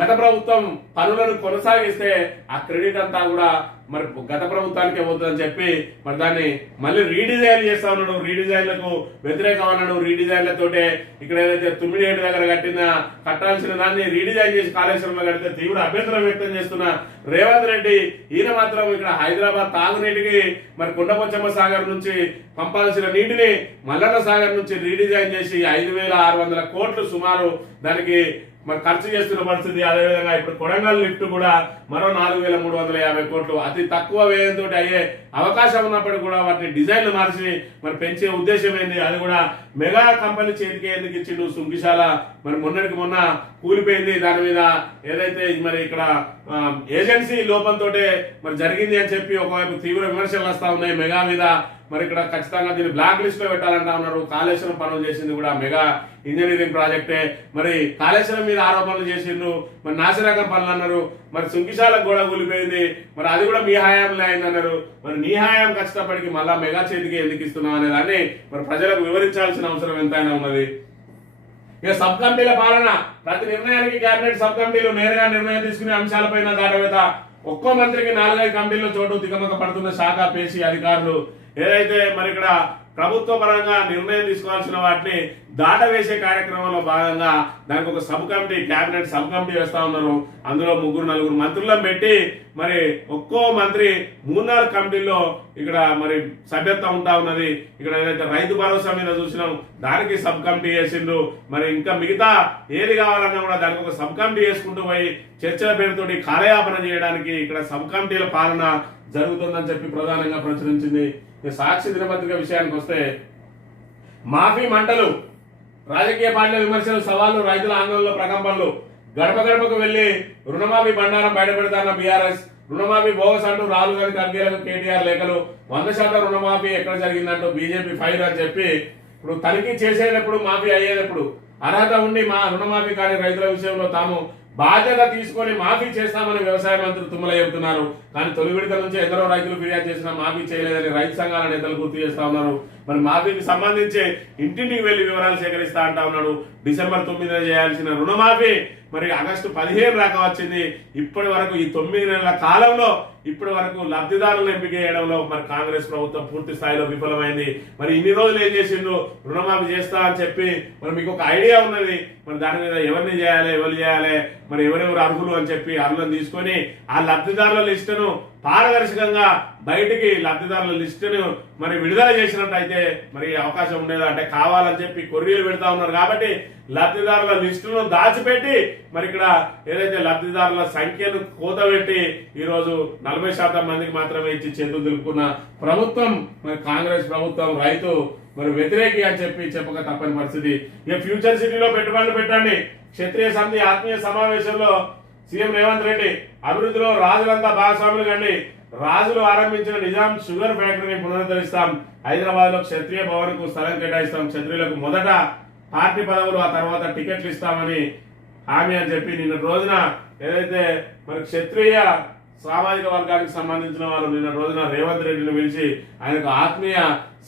గత ప్రభుత్వం పనులను కొనసాగిస్తే ఆ క్రెడిట్ అంతా కూడా మరి గత ప్రభుత్వానికే పోతుందని చెప్పి మరి దాన్ని మళ్ళీ రీడిజైన్ చేస్తా ఉన్నాడు. రీడిజైన్లకు వ్యతిరేకం అన్నాడు. రీడిజైన్లతోటే ఇక్కడ ఏదైతే తుమ్మిడిహేడు దగ్గర కట్టాల్సిన దాన్ని రీడిజైన్ చేసి కాళేశ్వరంలో కడితే తీవ్ర అభ్యంతరం వ్యక్తం చేస్తున్న రేవంత్ రెడ్డి ఈయన మాత్రం ఇక్కడ హైదరాబాద్ తాగునీటికి మరి కొండపోచమ్మ సాగర్ నుంచి పంపాల్సిన నీటిని మల్లన్న సాగర్ నుంచి రీడిజైన్ చేసి 5,600 కోట్లు సుమారు దానికి మరి ఖర్చు చేస్తున్న పరిస్థితి. అదేవిధంగా ఇప్పుడు కొడంగల్ లిఫ్ట్ కూడా మరో 4,350 కోట్లు అతి తక్కువ వ్యయంతో అయ్యే అవకాశం ఉన్నప్పటికీ కూడా వాటిని డిజైన్లు మార్చి మరి పెంచే ఉద్దేశం ఏంది? అది కూడా మెగా కంపెనీ చేతికి ఎందుకు ఇచ్చిండు? సుంకిశాల మరి మొన్నటికి మొన్న కూలిపోయింది. దాని మీద ఏదైతే మరి ఇక్కడ ఏజెన్సీ లోపంతో మరి జరిగింది అని చెప్పి ఒకవైపు తీవ్ర విమర్శలు వస్తా ఉన్నాయి మెగా మీద. మరి ఇక్కడ ఖచ్చితంగా దీన్ని బ్లాక్ లిస్ట్ లో పెట్టాలంటా ఉన్నారు. కాళేశ్వరం పనులు చేసింది కూడా మెగా ఇంజనీరింగ్ ప్రాజెక్టే. మరి కాళేశ్వరం మీద ఆరోపణలు చేసిండ్రు, మరి నాసిరకం పనులు అన్నారు. మరి సుంకిశాలకు కూడా కూలిపోయింది, మరి అది కూడా మీ హయాంలో అయింది అన్నారు. మరి నీ హయాం ఖచ్చితప్పటికి మళ్ళా మెగా చేతికి ఎందుకు ఇస్తున్నాం అనే దాన్ని మరి ప్రజలకు వివరించాల్సిన అవసరం ఎంతైనా ఉన్నది. ఇక సబ్ కమిటీల పాలన, ప్రతి నిర్ణయానికి కేబినెట్ సబ్ కమిటీలు నేరుగా నిర్ణయం తీసుకునే అంశాలపైన దాటవేత. ఒక్కో మంత్రికి 4-5 కమిటీల్లో చోటు తికమక పడుతున్న శాఖ పేసి అధికారులు. ఏదైతే మరి ఇక్కడ ప్రభుత్వ పరంగా నిర్ణయం తీసుకోవాల్సిన వాటిని దాటవేసే కార్యక్రమంలో భాగంగా దానికి ఒక sub committee, cabinet sub committee వేస్తా ఉన్నారు. అందులో 3-4 మంత్రులను పెట్టి మరి ఒక్కో మంత్రి 3-4 కమిటీల్లో ఇక్కడ మరి సభ్యత్వం ఉంటా ఉన్నది. ఇక్కడ ఏదైతే రైతు భరోసా మీద చూసినాం దానికి సబ్ కమిటీ వేసిండ్రు. మరి ఇంకా మిగతా ఏది కావాలన్నా కూడా దానికి ఒక సబ్ కమిటీ వేసుకుంటూ పోయి చర్చల పేరుతోటి కాలయాపన చేయడానికి ఇక్కడ సబ్ కమిటీల పాలన జరుగుతుందని చెప్పి ప్రధానంగా ప్రచురించింది. సాక్షి దినపత్రిక విషయానికి వస్తే మాఫీ మంటలు, రాజకీయ పార్టీల విమర్శలు, సవాళ్లు, రైతుల ఆందోళనలో ప్రకంపనలు. గడప గడపకు వెళ్లి రుణమాఫీ బండారం బయటపెడతాన్న బీఆర్ఎస్. రుణమాఫీ బోగస్ అంటూ రాహుల్ గాంధీ ఖర్గేలకు కేటీఆర్ లేఖలు. 100% రుణమాఫీ ఎక్కడ జరిగిందంటూ బీజేపీ ఫైర్ అని చెప్పి ఇప్పుడు తనిఖీ చేసేటప్పుడు మాఫీ అయ్యేటప్పుడు అర్హత ఉండి మా రుణమాఫీ కాని రైతుల విషయంలో తాము బాధ్యత తీసుకొని మాఫీ చేస్తామని వ్యవసాయ మంత్రి తుమ్మల చెబుతున్నారు. కానీ తొలి విడత నుంచి ఎందరో రైతులు ఫిర్యాదు చేసినా మాఫీ చేయలేదని రైతు సంఘాల నేతలు గుర్తు చేస్తా ఉన్నారు. మరి మాఫీకి సంబంధించి ఇంటింటికి వెళ్లి వివరాలు సేకరిస్తా అంటా ఉన్నాడు. డిసెంబర్ 9న చేయాల్సిన రుణమాఫీ మరి ఆగస్టు 15 దాకా వచ్చింది. ఇప్పటి వరకు ఈ 9 నెలల కాలంలో ఇప్పటి వరకు లబ్ధిదారులను ఎంపిక చేయడంలో మరి కాంగ్రెస్ ప్రభుత్వం పూర్తి స్థాయిలో విఫలమైంది. మరి ఇన్ని రోజులు ఏం చేసిండు? రుణమాఫీ చేస్తా అని చెప్పి మరి మీకు ఒక ఐడియా ఉన్నది. మరి దాని మీద ఎవరిని చేయాలి, ఎవరు చేయాలి, మరి ఎవరెవరు అర్హులు అని చెప్పి అర్హులను తీసుకొని ఆ లబ్ధిదారుల లిస్టును పారదర్శకంగా బయటికి లబ్ధిదారుల లిస్టును మరి విడుదల చేసినట్టయితే మరి అవకాశం ఉండేది. అంటే కావాలని చెప్పి కొర్రీలు పెడతా ఉన్నారు కాబట్టి లబ్ధిదారుల లిస్టును దాచిపెట్టి మరి ఇక్కడ ఏదైతే లబ్ధిదారుల సంఖ్యను కోతపెట్టి ఈరోజు 40% మందికి మాత్రమే ఇచ్చి చేతులు దులుపుకున్న ప్రభుత్వం మరి కాంగ్రెస్ ప్రభుత్వం. రైతు మరి వ్యతిరేకి అని చెప్పి చెప్పక తప్పని పరిస్థితి. ఇక ఫ్యూచర్ సిటీలో పెట్టుబడులు పెట్టండి. క్షత్రియ సమితి ఆత్మీయ సమావేశంలో సీఎం రేవంత్ రెడ్డి అభివృద్ధిలో రాజులంతా భాగస్వాములు కండి. రాజులు ఆరంభించిన నిజాం షుగర్ ఫ్యాక్టరీని పునరుద్ధరిస్తాం. హైదరాబాద్ లో క్షత్రియ భవన్ కు స్థలం కేటాయిస్తాం. క్షత్రియులకు మొదట పార్టీ పదవులు, ఆ తర్వాత టికెట్లు ఇస్తామని హామీ అని చెప్పి నిన్న రోజున ఏదైతే మరి క్షత్రియ సామాజిక వర్గానికి సంబంధించిన వాళ్ళు నిన్న రోజున రేవంత్ రెడ్డిని పిలిచి ఆయనకు ఆత్మీయ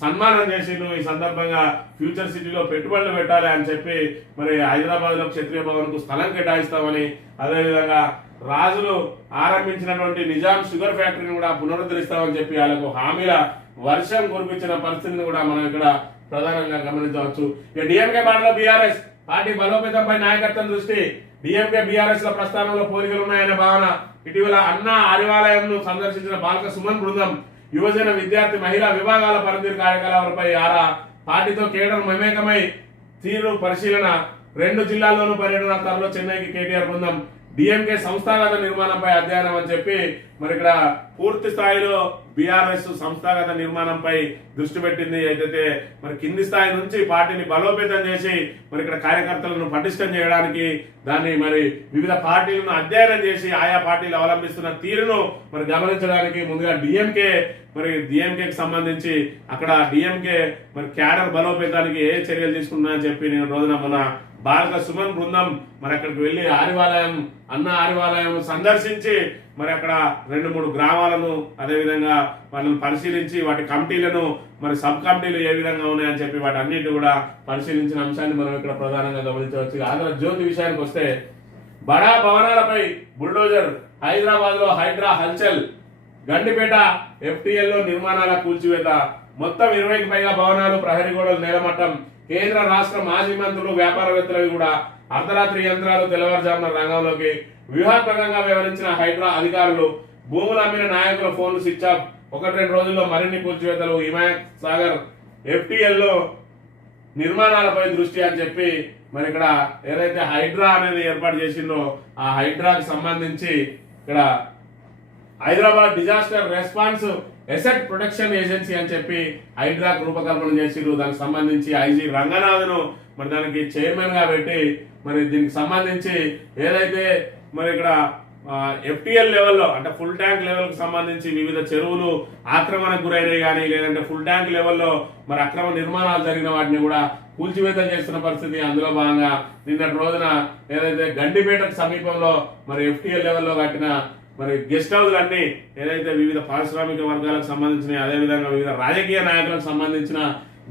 సన్మానం చేసిండు. ఈ సందర్భంగా ఫ్యూచర్ సిటీలో పెట్టుబడులు పెట్టాలి అని చెప్పి మరి హైదరాబాద్ లో క్షత్రియ భవన్ కు స్థలం కేటాయిస్తామని, అదేవిధంగా రాజులు ఆరంభించినటువంటి నిజాం షుగర్ ఫ్యాక్టరీని కూడా పునరుద్ధరిస్తామని చెప్పి వాళ్ళకు హామీల వర్షం కురిపించిన పరిస్థితిని కూడా మనం ఇక్కడ ప్రధానంగా గమనించవచ్చు. ఇక డిఎంకే బాటలో బీఆర్ఎస్ పార్టీ బలోపేతంపై నాయకత్వం దృష్టి. డిఎంకే బీఆర్ఎస్ ల ప్రస్థానంలో పోలికలు ఉన్నాయనే భావన. ఇటీవల అన్నా ఆదివాలయంను సందర్శించిన బాలక సుమన్ బృందం యువజన, విద్యార్థి, మహిళా విభాగాల పనితీరు కార్యకలాపాలపై ఆరా. పార్టీతో కేడర్ మమేకమై తీరు పరిశీలన. 2 జిల్లాల్లోనూ పర్యటన. త్వరలో చెన్నైకి కేటీఆర్ బృందం. డిఎంకే సంస్థాగత నిర్మాణంపై అధ్యయనం అని చెప్పి మరి ఇక్కడ పూర్తి స్థాయిలో బీఆర్ఎస్ సంస్థాగత నిర్మాణంపై దృష్టి పెట్టింది. అయితే మరి కింది స్థాయి నుంచి పార్టీని బలోపేతం చేసి మరి ఇక్కడ కార్యకర్తలను పటిష్టం చేయడానికి దాన్ని మరి వివిధ పార్టీలను అధ్యయనం చేసి ఆయా పార్టీలు అవలంబిస్తున్న తీరును మరి గమనించడానికి ముందుగా డిఎంకేకి సంబంధించి అక్కడ డిఎంకే మరి క్యాడర్ బలోపేతానికి ఏ చర్యలు తీసుకున్నాయని చెప్పి నేను రోజున మన బాలక సుమన్ బృందం మరి అక్కడికి వెళ్లి అన్న ఆరివాలయం సందర్శించి మరి అక్కడ 2-3 గ్రామాలను అదేవిధంగా వాళ్ళని పరిశీలించి వాటి కమిటీలను మరి సబ్ కమిటీలు ఏ విధంగా ఉన్నాయని చెప్పి వాటి అన్నింటి కూడా పరిశీలించిన అంశాన్ని మనం ఇక్కడ ప్రధానంగా గమనించవచ్చు. ఆంధ్రజ్యోతి విషయానికి వస్తే బడా భవనాలపై బుల్డోజర్, హైదరాబాద్ లో హైడ్రా హల్చల్, గండిపేట FTL లో నిర్మాణాల కూల్చివేత, మొత్తం 20కి పైగా భవనాలు, ప్రహరీ గోడలు నేలమట్టం. కేంద్ర రాష్ట్ర మాజీ మంత్రులు, వ్యాపారవేత్తలవి కూడా అర్ధరాత్రి యంత్రాలు తెల్లవారుజామున రంగంలోకి. వ్యూహాత్మకంగా వ్యవహరించిన హైడ్రా అధికారులు, భూములు అమ్మిన నాయకుల ఫోన్లు స్విచ్ ఆఫ్. 1-2 రోజుల్లో మరిన్ని కూల్చివేతలు. హిమాయత్ సాగర్ FTL లో నిర్మాణాలపై దృష్టి అని చెప్పి మరి ఇక్కడ ఏదైతే హైడ్రా అనేది ఏర్పాటు చేసిందో ఆ హైడ్రాకి సంబంధించి ఇక్కడ Hyderabad disaster response asset protection agency అని చెప్పి హైడ్రాక్ రూపకల్పన చేసిరు. దానికి సంబంధించి IG రంగనాథ్ను మరి దానికి చైర్మన్ గా పెట్టి మరి దీనికి సంబంధించి ఏదైతే మరి ఇక్కడ FTL లెవెల్లో అంటే ఫుల్ ట్యాంక్ లెవెల్ కు సంబంధించి వివిధ చెరువులు ఆక్రమణకు గురైనవి కానీ లేదంటే ఫుల్ ట్యాంక్ లెవెల్లో మరి అక్రమ నిర్మాణాలు జరిగిన వాటిని కూడా కూల్చివేత చేస్తున్న పరిస్థితి. అందులో భాగంగా నిన్నటి రోజున ఏదైతే గండిపేటకు సమీపంలో మరి FTL లెవెల్లో కట్టిన మరి గెస్ట్ హౌస్లన్నీ ఏదైతే వివిధ పారిశ్రామిక వర్గాలకు సంబంధించిన అదేవిధంగా వివిధ రాజకీయ నాయకులకు సంబంధించిన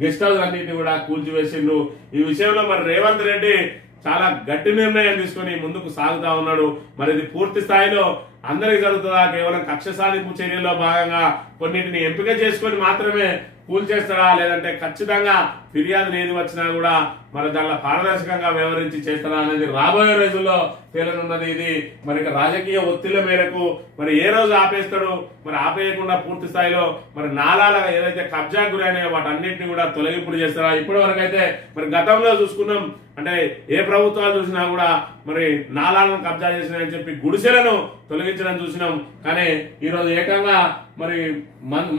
గెస్ట్ హౌస్ అన్నింటినీ కూడా కూల్చివేసిండ్రు. ఈ విషయంలో మరి రేవంత్ రెడ్డి చాలా గట్టి నిర్ణయం తీసుకొని ముందుకు సాగుతా ఉన్నాడు. మరి ఇది పూర్తి స్థాయిలో అందరికి జరుగుతుందా, కేవలం కక్ష సాధింపు చర్యల్లో భాగంగా కొన్నింటిని ఎంపిక చేసుకొని మాత్రమే కూల్చేస్తాడా, లేదంటే ఖచ్చితంగా ఫిర్యాదులు ఏది వచ్చినా కూడా మరి దానిలో పారదర్శకంగా వ్యవహరించి చేస్తాడా అనేది రాబోయే రోజుల్లో తేలనున్నది. ఇది మరి రాజకీయ ఒత్తిళ్ల మేరకు మరి ఏ రోజు ఆపేస్తాడు, మరి ఆపేయకుండా పూర్తి స్థాయిలో మరి నాలాల ఏదైతే కబ్జా గురైనాయో వాటన్నిటిని కూడా తొలగింపుడు చేస్తారా. ఇప్పటి వరకు అయితే మరి గతంలో చూసుకున్నాం అంటే ఏ ప్రభుత్వాలు చూసినా కూడా మరి నాలాలను కబ్జా చేసినాయని చెప్పి గుడిసెలను తొలగించడం చూసినాం. కానీ ఈరోజు ఏకంగా మరి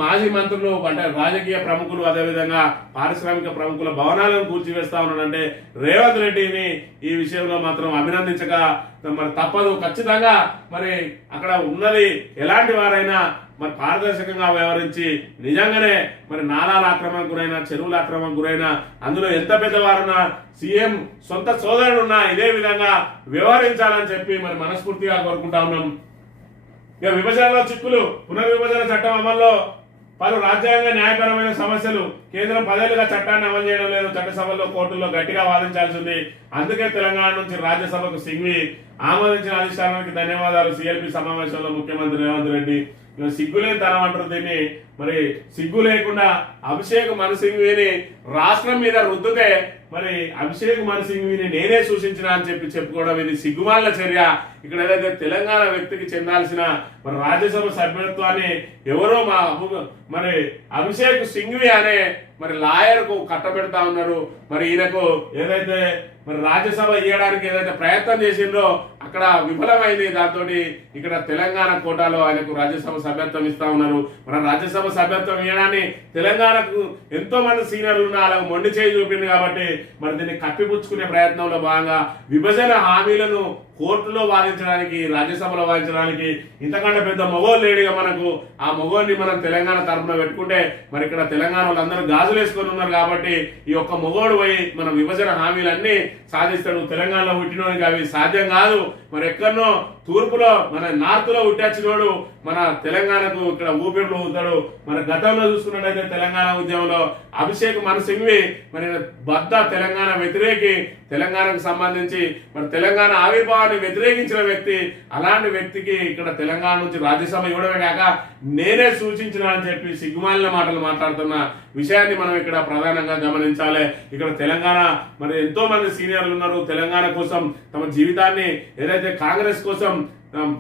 మాజీ మంత్రులు అంటే రాజకీయ ప్రముఖులు అదేవిధంగా పారిశ్రామిక ప్రముఖుల భవనాలను కూల్చివేస్తా ఉన్నాడంటే రేవంత్ రెడ్డిని ఈ విషయంలో మాత్రం అభినందించక మరి తప్పదు. ఖచ్చితంగా మరి అక్కడ ఉన్నది ఎలాంటి వారైనా మరి పారదర్శకంగా వ్యవహరించి నిజంగానే మరి నాలాల ఆక్రమణకు గురైనా చెరువుల ఆక్రమణకు గురైనా అందులో ఎంత పెద్దవారున్నా సీఎం సొంత సోదరుడున్నా ఇదే విధంగా వ్యవహరించాలని చెప్పి మరి మనస్ఫూర్తిగా కోరుకుంటా ఉన్నాం. ఇక విభజనలో చిక్కులు, పునర్విభజన చట్టం అమల్లో పలు రాజ్యాంగ న్యాయపరమైన సమస్యలు. కేంద్రం 10 ఏళ్లుగా చట్టాన్ని అమలు చేయడం లేదు. చట్టసభల్లో కోర్టుల్లో గట్టిగా వాదించాల్సి ఉంది. అందుకే తెలంగాణ నుంచి రాజ్యసభకు సింఘ్వి ఆమోదించిన అధిష్టానానికి ధన్యవాదాలు. CLP సమావేశంలో ముఖ్యమంత్రి రేవంత్ రెడ్డి. సిగ్గులేని తనం అంటారు దీన్ని. మరి సిగ్గు లేకుండా అభిషేక్ మను సింఘ్విని రాష్ట్రం మీద రుద్దుతే మరి అభిషేక్ మను సింఘ్విని నేనే సూచించిన అని చెప్పి చెప్పుకోవడం ఇది సిగ్గుమాల చర్య. ఇక్కడ ఏదైతే తెలంగాణ వ్యక్తికి చెందాల్సిన మరి రాజ్యసభ సభ్యత్వాన్ని ఎవరో మరి అభిషేక్ సింఘ్వి అనే మరి లాయర్ కు కట్టబెడతా ఉన్నారు. మరి ఈయనకు ఏదైతే మరి రాజ్యసభ ఇవ్వడానికి ఏదైతే ప్రయత్నం చేసిండ్రో అక్కడ విఫలమైంది. దాంతో ఇక్కడ తెలంగాణ కోటాలో ఆయనకు రాజ్యసభ సభ్యత్వం ఇస్తా ఉన్నారు. మన రాజ్యసభ సభ్యత్వం ఇవ్వడాన్ని తెలంగాణకు ఎంతో మంది సీనియర్లు ఉన్నా అలా మొండి చేయి చూపింది కాబట్టి మరి దీన్ని కప్పిపుచ్చుకునే ప్రయత్నంలో భాగంగా విభజన హామీలను కోర్టులో వాదించడానికి రాజ్యసభలో వాదించడానికి ఇంతకంటే పెద్ద మొగోలు లేడిగా మనకు ఆ మొగోల్ని మనం తెలంగాణ తరఫున పెట్టుకుంటే మరి ఇక్కడ తెలంగాణ వాళ్ళందరూ గాజులు వేసుకొని ఉన్నారు కాబట్టి ఈ ఒక్క మొగోడు పోయి మన విభజన హామీలన్నీ సాధిస్తాడు. తెలంగాణలో పుట్టినోడికి అవి సాధ్యం కాదు. మరి ఎక్కడనో తూర్పులో మన నార్త్ లో పుట్టినోడు మన తెలంగాణకు ఇక్కడ ఊపిరిలో ఊతాడు. మన గతంలో చూసుకున్నట్టయితే తెలంగాణ ఉద్యమంలో అభిషేక్ మను సింఘ్వి మరి బద్ద తెలంగాణ వ్యతిరేకి, తెలంగాణకు సంబంధించి మరి తెలంగాణ ఆవిర్భావాన్ని వ్యతిరేకించిన వ్యక్తి. అలాంటి వ్యక్తికి ఇక్కడ తెలంగాణ నుంచి రాజ్యసభ ఇవ్వడమే కాక నేనే సూచించిన అని చెప్పి సిగ్గుమాలిన మాటలు మాట్లాడుతున్న విషయాన్ని మనం ఇక్కడ ప్రధానంగా గమనించాలి. ఇక్కడ తెలంగాణ మరి ఎంతో మంది సీనియర్లు ఉన్నారు. తెలంగాణ కోసం తమ జీవితాన్ని ఏదైతే కాంగ్రెస్ కోసం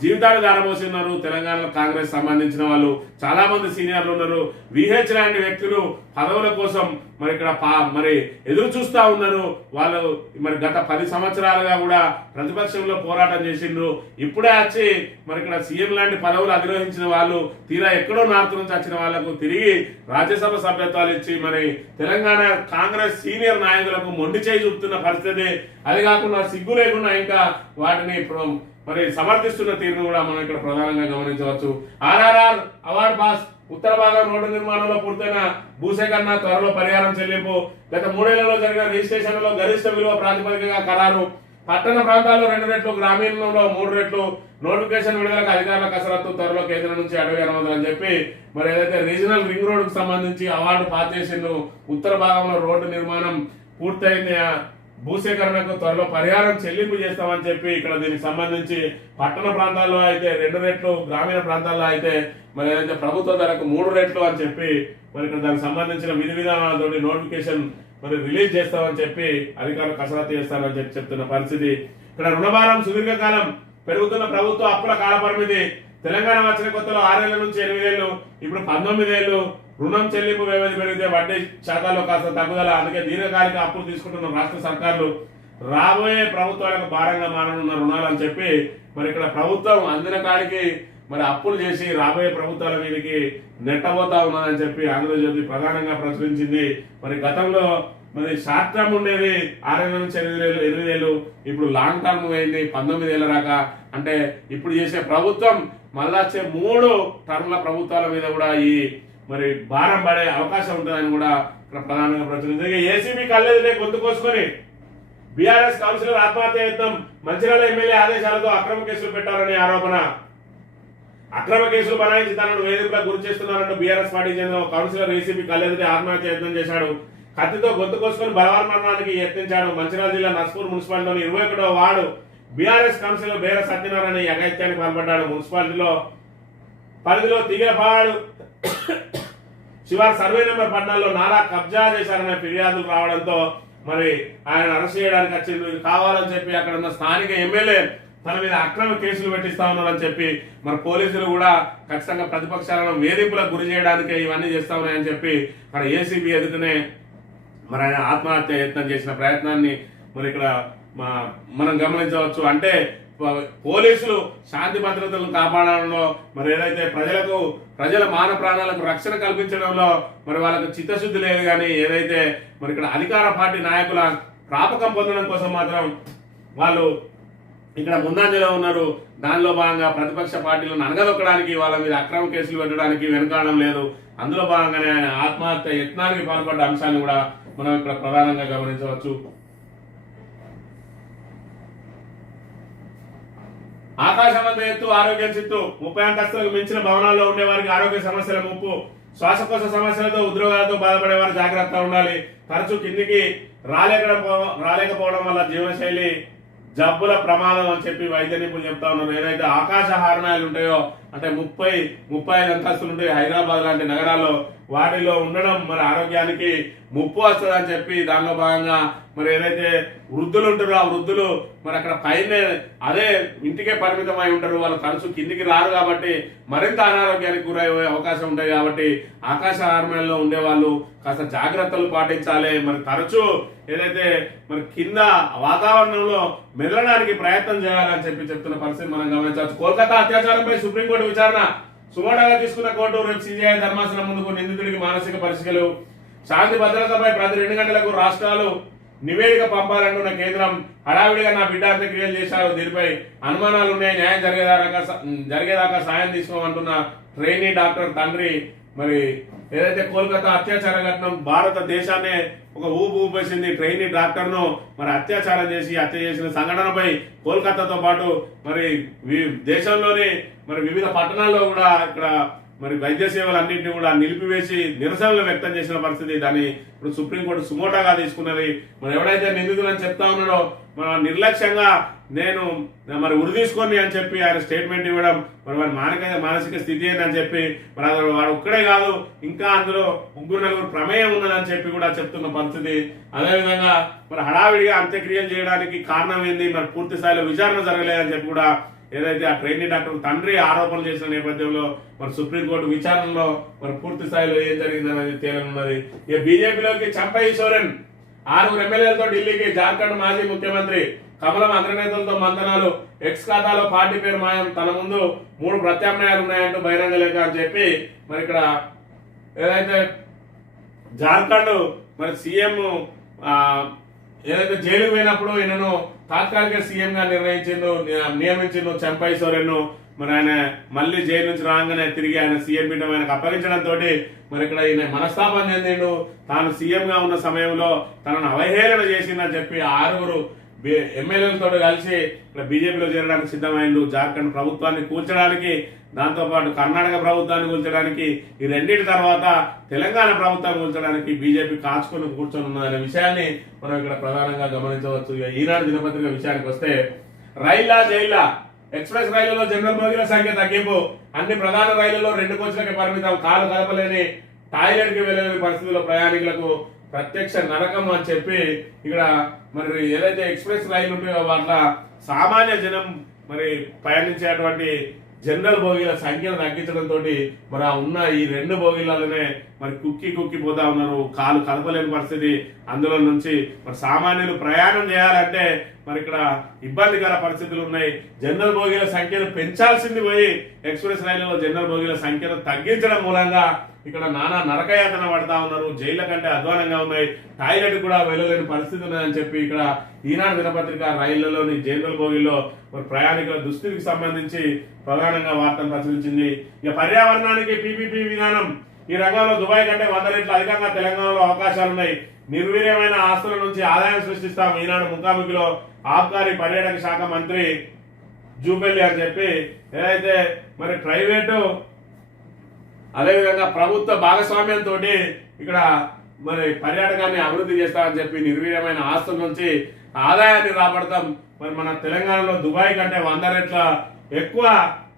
జీవితాలు దారబోసిన్నారు. తెలంగాణలో కాంగ్రెస్ సంబంధించిన వాళ్ళు చాలా మంది సీనియర్లు ఉన్నారు. VH లాంటి వ్యక్తులు పదవుల కోసం మరి ఇక్కడ మరి ఎదురు చూస్తా ఉన్నారు. వాళ్ళు మరి గత 10 సంవత్సరాలుగా కూడా ప్రతిపక్షంలో పోరాటం చేసిండ్రు. ఇప్పుడే వచ్చి మరి ఇక్కడ సీఎం లాంటి పదవులు అధిరోహించిన వాళ్ళు తీరా ఎక్కడో నార్త్ నుంచి వచ్చిన వాళ్లకు తిరిగి రాజ్యసభ సభ్యత్వాలు ఇచ్చి మరి తెలంగాణ కాంగ్రెస్ సీనియర్ నాయకులకు మొండి చేయి చూపుతున్న పరిస్థితి. అది కాకుండా సిగ్గు లేకుండా ఇంకా వాటిని మరి సమర్థిస్తున్న తీరును కూడా మనం ఇక్కడ ప్రధానంగా గమనించవచ్చు. RRR award pass. ఉత్తర భాగం రోడ్డు నిర్మాణంలో పూర్తయిన భూసేకరణ, త్వరలో పరిహారం చెల్లింపు. గత 3 ఏళ్లలో జరిగిన రిజిస్ట్రేషన్లలో గరిష్ట విలువ ప్రాతిపదికగా ఖరారు. పట్టణ ప్రాంతాల్లో 2 రెట్లు, గ్రామీణంలో 3 రెట్లు. నోటిఫికేషన్ విడుదలకు అధికారుల కసరత్తు. త్వరలో కేంద్రం నుంచి అడవి అనుమతులు అని చెప్పి మరి ఏదైతే రీజనల్ రింగ్ రోడ్ కు సంబంధించి అవార్డు పాస్ చేసిండు. ఉత్తర భాగంలో రోడ్డు నిర్మాణం పూర్తయింది. భూసేకరణకు త్వరలో పరిహారం చెల్లింపు చేస్తామని చెప్పి ఇక్కడ దీనికి సంబంధించి పట్టణ ప్రాంతాల్లో అయితే 2 రెట్లు, గ్రామీణ ప్రాంతాల్లో అయితే మరి ఏదైతే ప్రభుత్వ ధరకు 3 రెట్లు అని చెప్పి మరి ఇక్కడ దానికి సంబంధించిన విధి విధానాలతోటి నోటిఫికేషన్ మరి రిలీజ్ చేస్తామని చెప్పి అధికారులు కసరత్తు చేస్తారని చెప్పి చెప్తున్న పరిస్థితి. ఇక్కడ రుణభారం సుదీర్ఘకాలం పెరుగుతున్న ప్రభుత్వ అప్పుల కాల పరిమితి. తెలంగాణ వచ్చిన కొత్తలో 6 ఏళ్ల నుంచి 8 ఏళ్లు, ఇప్పుడు 19 ఏళ్లు. రుణం చెల్లింపు వ్యవధి పెరిగితే వడ్డీ శాతాల్లో కాస్త తగ్గుదల. అందుకే దీర్ఘకాలిక అప్పులు తీసుకుంటున్న రాష్ట్ర సర్కార్లు రాబోయే ప్రభుత్వాలకు భారంగా మారనున్న రుణాలు అని చెప్పి మరి ఇక్కడ ప్రభుత్వం అందిన కాడికి మరి అప్పులు చేసి రాబోయే ప్రభుత్వాల మీదకి నెట్టబోతా ఉన్నదని చెప్పి ఆంధ్రజ్యోతి ప్రధానంగా ప్రచురించింది. మరి గతంలో మరి షార్ట్ టర్మ్ ఉండేది 6 ఏళ్ల నుంచి 8 ఏళ్లు, ఇప్పుడు లాంగ్ టర్మ్ అయింది 19 ఏళ్ల దాకా. అంటే ఇప్పుడు చేసే ప్రభుత్వం మళ్ళా వచ్చే 3 టర్మ్ల ప్రభుత్వాల మీద కూడా ఈ మరి భారం పడే అవకాశం ఉంటుందని కూడా ఇక్కడ ప్రధానంగా ప్రచురించింది. ఏసీబీ కళ్ళెదురే గొంతు కోసుకొని బీఆర్ఎస్ కౌన్సిలర్ ఆత్మహత్య యత్నం. మంచిర్యాల ఎమ్మెల్యే ఆదేశాలతో అక్రమ కేసులు పెట్టారని ఆరోపణ. అక్రమ కేసులు బనాయించి తనను వేధింపులకు గురి చేస్తున్నారంటూ బీఆర్ఎస్ పార్టీకి చెందిన కౌన్సిలర్ ఏసీబీ కళ్ళెదురే ఆత్మహత్య యత్నం చేశాడు. కత్తితో గొంతు కోసుకొని బలవన్మరణానికి యత్నించాడు. మంచిర్యాల జిల్లా నస్పూర్ మున్సిపాలిటీలోని 21వ వార్డు బీఆర్ఎస్ కౌన్సిలర్ బేర సత్యనారాయణ ఈ అఘాయిత్యానికి పాల్పడ్డాడు. మున్సిపాలిటీలో పరిధిలో తిగిలపాడు శివారు సర్వే నెంబర్ 14లో నారా కబ్జా చేశారనే ఫిర్యాదులు రావడంతో మరి ఆయన అరెస్ట్ చేయడానికి వచ్చింది. కావాలని చెప్పి అక్కడ ఉన్న స్థానిక ఎమ్మెల్యే తన మీద అక్రమ కేసులు పెట్టిస్తా ఉన్నారని చెప్పి మరి పోలీసులు కూడా ఖచ్చితంగా ప్రతిపక్షాలను వేధింపులకు గురి చేయడానికి ఇవన్నీ చేస్తా ఉన్నాయని చెప్పి అక్కడ ఏసీబీ ఎదుటనే మరి ఆయన ఆత్మహత్య యత్నం చేసిన ప్రయత్నాన్ని మరి ఇక్కడ మనం గమనించవచ్చు. అంటే పోలీసులు శాంతి భద్రతలను కాపాడడంలో మరి ఏదైతే ప్రజల మాన ప్రాణాలకు రక్షణ కల్పించడంలో మరి వాళ్ళకు చిత్తశుద్ధి లేదు, కానీ ఏదైతే మరి ఇక్కడ అధికార పార్టీ నాయకుల ప్రాపకం పొందడం కోసం మాత్రం వాళ్ళు ఇక్కడ ముందంజలో ఉన్నారు. దానిలో భాగంగా ప్రతిపక్ష పార్టీలను అనగదొక్కడానికి వాళ్ళ మీద అక్రమ కేసులు పెట్టడానికి వెనుకాడడం లేదు. అందులో భాగంగానే ఆయన ఆత్మహత్య యత్నానికి పాల్పడ్డ అంశాన్ని కూడా మనం ఇక్కడ ప్రధానంగా గమనించవచ్చు. ఆకాశమంత ఎత్తు ఆరోగ్యం చిత్తు. 30 అంతస్తులకు మించిన భవనాల్లో ఉండే వారికి ఆరోగ్య సమస్యల ముప్పు. శ్వాసకోశ సమస్యలతో ఉద్రోగాలతో బాధపడేవారు జాగ్రత్తగా ఉండాలి. తరచూ కిందికి రాలేకపోవడం వల్ల జీవనశైలి జబ్బుల ప్రమాదం అని చెప్పి వైద్య నిపుణులు చెప్తా ఉన్నారు. ఏదైతే ఆకాశ హారణాలు ఉంటాయో అంటే 35 అంతస్తులు ఉంటాయి హైదరాబాద్ లాంటి నగరాల్లో, వాటిలో ఉండడం మరి ఆరోగ్యానికి ముప్పు వస్తుంది అని చెప్పి దానిలో భాగంగా మరి ఏదైతే వృద్ధులు ఉంటారో ఆ వృద్ధులు మరి అక్కడ పైన అదే ఇంటికే పరిమితం అయి ఉంటారు. వాళ్ళు తరచు కిందికి రారు కాబట్టి మరింత అనారోగ్యానికి గురయ్యే అవకాశం ఉంటాయి. కాబట్టి ఆకాశ హార్మోన్లో ఉండే వాళ్ళు కాస్త జాగ్రత్తలు పాటించాలి. మరి తరచూ ఏదైతే మరి కింద వాతావరణంలో మెదలడానికి ప్రయత్నం చేయాలని చెప్పి చెప్తున్న పరిస్థితి మనం గమనించవచ్చు. కోల్కతా అత్యాచారంపై సుప్రీంకోర్టు విచారణ సుమోటోగా తీసుకున్న కోర్టు రేపు సిబిఐ ధర్మాసనం ముందుకు నిందితుడికి మానసిక పరీక్షలు. శాంతి భద్రతపై ప్రతి 2 గంటలకు రాష్ట్రాలు నివేదిక పంపాలంటున్న కేంద్రం. హడావిడిగా నా బిడ్డ అంత్యక్రియలు చేశారు, దీనిపై అనుమానాలు ఉన్నాయి, న్యాయం జరిగేదాకా సాయం తీసుకోమంటున్న ట్రైనీ డాక్టర్ తండ్రి. మరి ఏదైతే కోల్కతా అత్యాచార ఘటన భారతదేశాన్ని ఒక ఊపేసింది. ట్రైనీ డాక్టర్ ను మరి అత్యాచారం చేసి హత్య చేసిన సంఘటనపై కోల్కతాతో పాటు మరి దేశంలోని మరి వివిధ పట్టణాల్లో కూడా ఇక్కడ మరి వైద్య సేవలన్నింటినీ కూడా నిలిపివేసి నిరసనలు వ్యక్తం చేసిన పరిస్థితి. దాన్ని ఇప్పుడు సుప్రీంకోర్టు సుమోటాగా తీసుకున్నది. మరి ఎవడైతే నిందితులని చెప్తా ఉన్నాడో మన నిర్లక్ష్యంగా నేను మరి ఉరి తీసుకొని అని చెప్పి ఆయన స్టేట్మెంట్ ఇవ్వడం, మరి వారి మానసిక స్థితి ఏందని చెప్పి మరి అది వాడు ఒక్కడే కాదు ఇంకా అందులో 3-4 ప్రమేయం ఉన్నదని చెప్పి కూడా చెప్తున్న పరిస్థితి. అదేవిధంగా మరి హడావిడిగా అంత్యక్రియలు చేయడానికి కారణం ఏంది, మరి పూర్తి స్థాయిలో విచారణ జరగలేదని చెప్పి కూడా ఏదైతే ఆ ట్రైనీ డాక్టర్ తండ్రి ఆరోపణలు చేసిన నేపథ్యంలో మరి సుప్రీంకోర్టు విచారణలో మరి పూర్తి స్థాయిలో ఏం జరిగిందనేది తేలనున్నది. ఇక బీజేపీలోకి చంపై సోరెన్ 6 ఎమ్మెల్యేలతో ఢిల్లీకి. జార్ఖండ్ మాజీ ముఖ్యమంత్రి కమలం అగ్రనేతలతో మంతనాలు. ఎక్స్ ఖాతాలో పార్టీ పేరు మాయం. తన ముందు 3 ప్రత్యామ్నాయాలు ఉన్నాయంటూ బహిరంగ లేఖ అని చెప్పి మరి ఇక్కడ ఏదైతే జార్ఖండ్ మరి సీఎం ఏదైతే జైలుకు పోయినప్పుడు ఈయనను తాత్కాలిక సీఎం గా నియమించిండు చంపై సోరెన్. మరి ఆయన మళ్ళీ జైలు నుంచి రాగానే తిరిగి ఆయన సీఎం పీఠం ఆయనకు అప్పగించడంతో మరి ఇక్కడ ఈయన మనస్తాపం చెందిండు. తాను సీఎం గా ఉన్న సమయంలో తనను అవహేళన చేసిందని చెప్పి 6 ఎమ్మెల్యేలతో కలిసి ఇక్కడ బీజేపీలో చేరడానికి సిద్ధమైండు. జార్ఖండ్ ప్రభుత్వాన్ని కూల్చడానికి దాంతోపాటు కర్ణాటక ప్రభుత్వాన్ని కూల్చడానికి, ఈ రెండింటి తర్వాత తెలంగాణ ప్రభుత్వాన్ని కూల్చడానికి బీజేపీ కాచుకొని కూర్చొని ఉన్నదనే విషయాన్ని మనం ఇక్కడ ప్రధానంగా గమనించవచ్చు. ఈనాడు దినపత్రిక విషయానికి వస్తే, రైళ్ల జైళ్ల ఎక్స్ప్రెస్ రైళ్లలో జనరల్ బోగీల సంఖ్య తగ్గింపు, అన్ని ప్రధాన రైళ్లలో 2 కోచ్లకే పరిమితం, కాలు కదపలేని టాయిలెట్ కి వెళ్ళలేని పరిస్థితుల్లో ప్రయాణికులకు ప్రత్యక్ష నరకం అని చెప్పి ఇక్కడ మరి ఏదైతే ఎక్స్ప్రెస్ రైలు ఉంటాయో వాట్ల సామాన్య జనం మరి ప్రయాణించేటువంటి జనరల్ బోగీల సంఖ్యను తగ్గించడంతో మరి ఆ ఉన్న ఈ 2 బోగీలలోనే మరి కుక్కి పోతా ఉన్నారు, కాలు కదపలేని పరిస్థితి. అందులో నుంచి మరి సామాన్యులు ప్రయాణం చేయాలంటే మరి ఇక్కడ ఇబ్బందికర పరిస్థితులు ఉన్నాయి. జనరల్ బోగీల సంఖ్యను పెంచాల్సింది పోయి ఎక్స్ప్రెస్ రైళ్లలో జనరల్ బోగీల సంఖ్యను తగ్గించడం మూలంగా ఇక్కడ నానా నరకయాతన పడతా ఉన్నారు. జైళ్ల కంటే అధ్వానంగా ఉన్నాయి, టాయిలెట్ కూడా వెళ్ళలేని పరిస్థితి ఉన్నదని చెప్పి ఇక్కడ ఈనాడు దినపత్రిక రైళ్లలోని జనరల్ బోగీల్లో మరి ప్రయాణికుల దుస్థితికి సంబంధించి ప్రధానంగా వార్తను ప్రచురించింది. ఇక పర్యావరణానికి పీపీపీ విధానం, ఈ రంగంలో దుబాయ్ కంటే 100 రెట్లు అధికంగా తెలంగాణలో అవకాశాలున్నాయి, నిర్వీర్యమైన ఆస్తుల నుంచి ఆదాయం సృష్టిస్తాం. ఈనాడు ముఖాముఖిలో ఆబ్కారీ పర్యాటక శాఖ మంత్రి జూబెల్లి అని చెప్పి ఏదైతే మరి ప్రైవేటు అదేవిధంగా ప్రభుత్వ భాగస్వామ్యంతో ఇక్కడ మరి పర్యాటకాన్ని అభివృద్ధి చేస్తామని చెప్పి నిర్వీర్యమైన ఆస్తుల నుంచి ఆదాయాన్ని రాబడతాం. మరి మన తెలంగాణలో దుబాయ్ కంటే 100 రెట్ల ఎక్కువ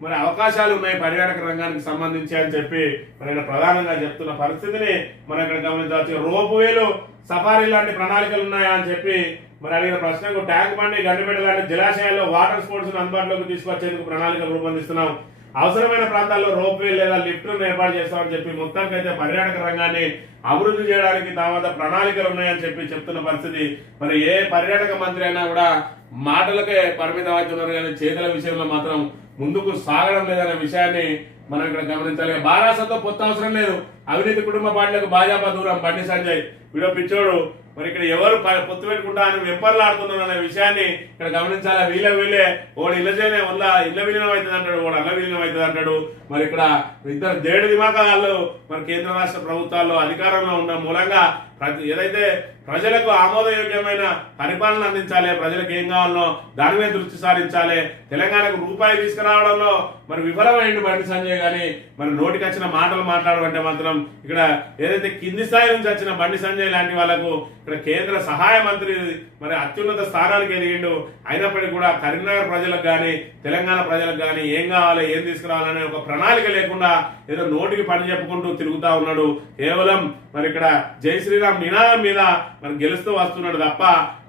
మరి అవకాశాలు ఉన్నాయి పర్యాటక రంగానికి సంబంధించి అని చెప్పి మరి ప్రధానంగా చెప్తున్న పరిస్థితిని మనం ఇక్కడ గమనించవచ్చు. రోపువేలు, సఫారీ లాంటి ప్రణాళికలు ఉన్నాయా అని చెప్పి మరి అడిగిన ప్రశ్నకు ట్యాంక్ బండి, గండిపేట లాంటి జలాశయాల్లో వాటర్ స్పోర్ట్స్ అందుబాటులోకి తీసుకొచ్చేందుకు ప్రణాళికలు రూపొందిస్తున్నాం. అవసరమైన ప్రాంతాల్లో రోప్వే లేదా లిఫ్ట్లను ఏర్పాటు చేస్తామని చెప్పి మొత్తానికైతే పర్యాటక రంగాన్ని అభివృద్ధి చేయడానికి తమ వద్ద ప్రణాళికలు ఉన్నాయని చెప్పి చెప్తున్న పరిస్థితి. మరి ఏ పర్యాటక మంత్రి అయినా కూడా మాటలకే పరిమితం అవుతున్నారు కానీ చేతుల విషయంలో మాత్రం ముందుకు సాగడం లేదనే విషయాన్ని మనం ఇక్కడ గమనించాలి. బారాసతో పొత్తు అవసరం లేదు, అవినీతి కుటుంబ పార్టీలకు భాజపా దూరం, బండి సంజయ్ వీడో పిచ్చోడు. మరి ఇక్కడ ఎవరు పొత్తు పెట్టుకుంటా అని వెంపర్లాడుతున్నారు అనే విషయాన్ని ఇక్కడ గమనించాలి. వీళ్ళే ఓడి ఇళ్ళ విలీనం అవుతుంది అంటాడు, ఓడి అల్ల విలీనం అవుతుంది అంటాడు. మరి ఇక్కడ ఇద్దరు దేడు దిమాకాలు మరి కేంద్ర రాష్ట్ర ప్రభుత్వాల్లో అధికారంలో ఉన్న మూలంగా ఏదైతే ప్రజలకు ఆమోదయోగ్యమైన పరిపాలన అందించాలి, ప్రజలకు ఏం కావాలనో దాని మీద దృష్టి సారించాలి. తెలంగాణకు రూపాయి తీసుకురావడంలో మరి విఫలమైంది బండి సంజయ్ గాని మరి నోటికి వచ్చిన మాటలు మాట్లాడమంటే మాత్రం ఇక్కడ ఏదైతే కింది స్థాయి నుంచి వచ్చిన బండి సంజయ్ లాంటి వాళ్ళకు ఇక్కడ కేంద్ర సహాయ మంత్రి మరి అత్యున్నత స్థానానికి ఎదిగిండు. అయినప్పటికీ కూడా కరీంనగర్ ప్రజలకు కానీ తెలంగాణ ప్రజలకు కానీ ఏం కావాలి, ఏం తీసుకురావాలనే ఒక ప్రణాళిక లేకుండా ఏదో నోటికి పని చెప్పుకుంటూ తిరుగుతా ఉన్నాడు. కేవలం మరి ఇక్కడ జై శ్రీరామ్ నినాదం మీద మరి గెలుస్తూ వస్తున్నాడు తప్ప